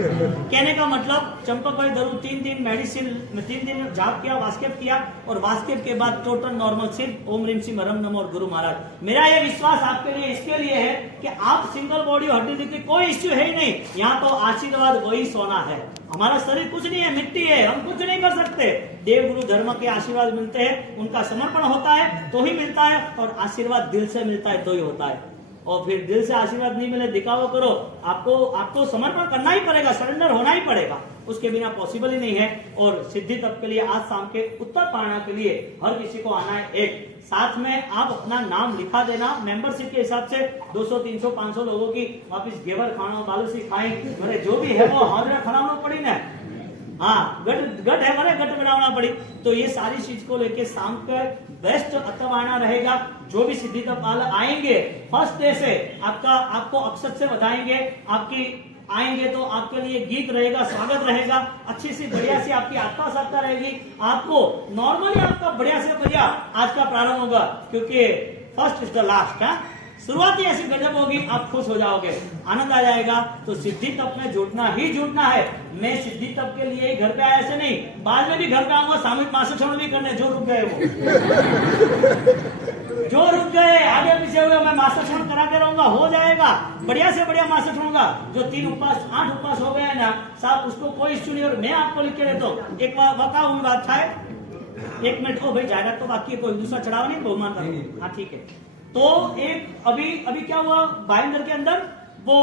कहने का मतलब चंपक भाई जरूर 3 दिन मेडिसिन 3 दिन जाप किया, वास्केट किया, और वास्केट के बाद टोटल नॉर्मल सिर्फ ओम ह्रीम श्रीम हरम नमः और गुरु महाराज। मेरा ये विश्वास आपके लिए इसके लिए है कि आप सिंगल बॉडी हड्डी दिखती कोई इश्यू है ही नहीं, यहाँ तो आशीर्वाद वही सोना है। हमारा शरीर कुछ नहीं है, मिट्टी है, हम कुछ नहीं कर सकते। देव गुरु धर्म के आशीर्वाद मिलते हैं, उनका समर्पण होता है तो ही मिलता है, और आशीर्वाद दिल से मिलता है तो ही होता है। और फिर दिल से आशीर्वाद नहीं मिले दिखावा करो, आपको समर्पण करना ही पड़ेगा, सरेंडर होना ही पड़ेगा, उसके बिना पॉसिबल ही नहीं है। और सिद्धि तप के लिए आज शाम के उत्तर पाना के लिए हर किसी को आना है। एक साथ में आप अपना नाम लिखा देना, मेंबरशिप के हिसाब से 200, 300, 500 लोगों की वापिस घेवर खाना बालूसी खाएं, जो भी है वो हाजिरा खड़ाना पड़ी ना, हाँ गट है मरे गट बनाना पड़ी। तो ये सारी चीज को लेके शाम का बेस्ट अतवाना रहेगा। जो भी सिद्धि तप आएंगे फर्स्ट डे से आपको अक्षत से बताएंगे, आपकी आएंगे तो आपके लिए गीत रहेगा, स्वागत रहेगा, अच्छी सी बढ़िया सी आपकी आत्मा साधना रहेगी। आपको नॉर्मली आपका बढ़िया से बढ़िया आज का प्रारंभ होगा, क्योंकि फर्स्ट इज द लास्ट है, शुरुआत ही ऐसी गजब होगी, आप खुश हो जाओगे, आनंद आ जाएगा। तो सिद्धि तप में जुटना ही जुटना है। मैं सिद्धि तप के लिए ही घर पे आया ऐसे नहीं, बाद में भी घर पे आऊंगा, सामूहिक मासाक्षण भी करने, जो रुक गए वो जो रुक गए आगे पीछे हुए, मैं मासाक्षण कराते रहूंगा, हो जाएगा बढ़िया से बढ़िया मासाक्षण होगा। जो 3 उपवास 8 उपवास हो गए ना साहब, उसको कोई इश्यू नहीं। और मैं आपको लिख के देता हूँ, एक वका हुई बात था, 1 मिनट हो भाई, जायदाद तो बाकी है, कोई दूसरा चढ़ावा नहीं, बहुमान का, हाँ ठीक है। तो एक अभी क्या हुआ, भाईंदर के अंदर वो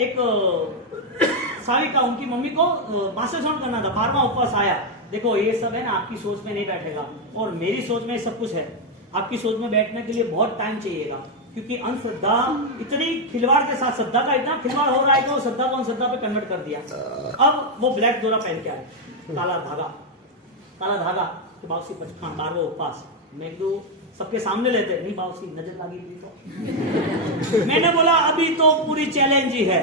एक साविका उनकी मम्मी को मासाक्षण करना था, 12वां उपवास आया। देखो ये सब है ना आपकी सोच में नहीं बैठेगा, और मेरी सोच में सब कुछ है। आपकी सोच में बैठने के लिए बहुत टाइम चाहिएगा, क्योंकि अंधश्रद्धा इतनी खिलवाड़ के साथ, श्रद्धा का इतना खिलवाड़ हो रहा है कि वो श्रद्धा को अंधश्रद्धा पे कन्वर्ट कर दिया। अब वो ब्लैक डोरा पहन के आए, काला धागा कि बाबूसी 12वां उपवास। मैं तो सबके सामने लेते नहीं, बाबूसी नजर लगी तो मैंने बोला अभी तो पूरी चैलेंज ही है,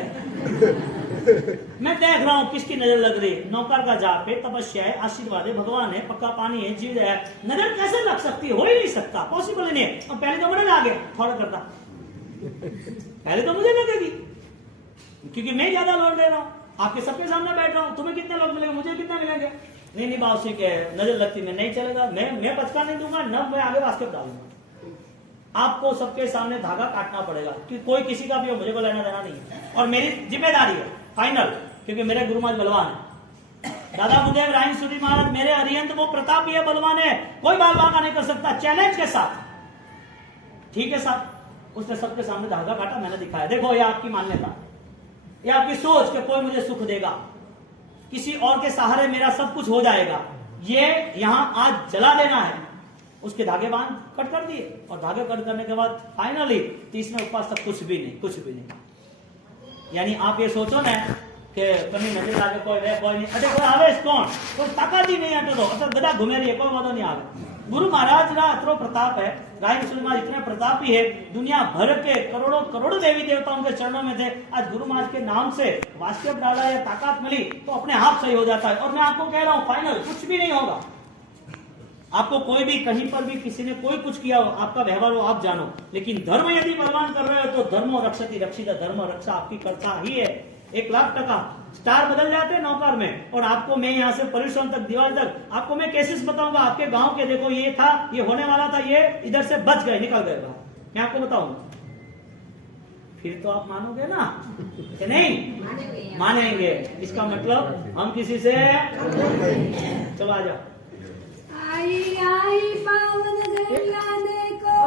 मैं देख रहा हूं किसकी नजर लग रही। नौकर का जाप है, तपस्या है, आशीर्वाद है, भगवान है, पक्का पानी है, जीव है, नजर कैसे लग सकती है? हो ही नहीं सकता, पॉसिबल ही नहीं है। और पहले तो मुझे लगे थोड़ा करता, पहले तो मुझे लगेगी, क्योंकि मैं ज्यादा लौट दे रहा हूं, आपके सबके सामने बैठ रहा हूं। तुम्हें कितने लोग मिलेंगे, मुझे कितने मिलेंगे? नहीं बाबूसी के नजर लगती मैं नहीं चलेगा, मैं बचका नहीं दूंगा, न मैं आगे बास्केट डालूंगा। आपको सबके सामने धागा काटना पड़ेगा, कि कोई किसी का भी हो, मुझे को लेना देना नहीं है, और मेरी जिम्मेदारी है फाइनल, क्योंकि मेरे गुरु महाराज बलवान है। दादा गुरुदेव राय सूरी महाराज मेरे अरिहंत वो प्रतापी है, बलवान है, कोई बाल बांका नहीं कर सकता, चैलेंज के साथ, ठीक है साहब। उसने सबके सामने धागा काटा, मैंने दिखाया, देखो ये आपकी मान्यता, ये आपकी सोच कि कोई मुझे सुख देगा, किसी और के सहारे मेरा सब कुछ हो जाएगा, ये यहां आज जला देना है। उसके धागे बांध कट कर दिए, और धागे कट करने के बाद फाइनली 30वें उपवास तक कुछ भी नहीं। यानी आप ये सोचो ना कि कहीं नजर लागे कोई नहीं, अरे कोई आवे कौन, कोई ताकत ही नहीं है, तो गदा घूमे रही है, कोई मदद नहीं आवे। गुरु महाराज का अतरो प्रताप है, राय मुसलमान इतने प्रतापी है, दुनिया भर के करोड़ों देवी देवता उनके चरणों में थे। आज गुरु महाराज के नाम से वास्तव डाला या ताकत मिली तो अपने आप सही हो जाता है। और मैं आपको कह रहा हूं फाइनल कुछ भी नहीं होगा। आपको कोई भी कहीं पर भी किसी ने कोई कुछ किया हो, आपका व्यवहार हो, आप जानो, लेकिन धर्म यदि बलवान कर रहे हो तो धर्म रक्षति रक्षित, धर्म रक्षा आपकी करता ही है। 1,00,000 स्टार बदल जाते हैं नौकर में। और आपको मैं यहाँ से परिश्रम तक, दीवार तक, आपको मैं केसेस बताऊंगा आपके गांव के, देखो ये था, ये होने वाला था, ये इधर से बच गए, निकल गए बाहर, मैं आपको बताऊंगा। फिर तो आप मानोगे ना कि नहीं? मानेंगे। इसका मतलब हम किसी से, चलो आ जाओ। आई पावन देखो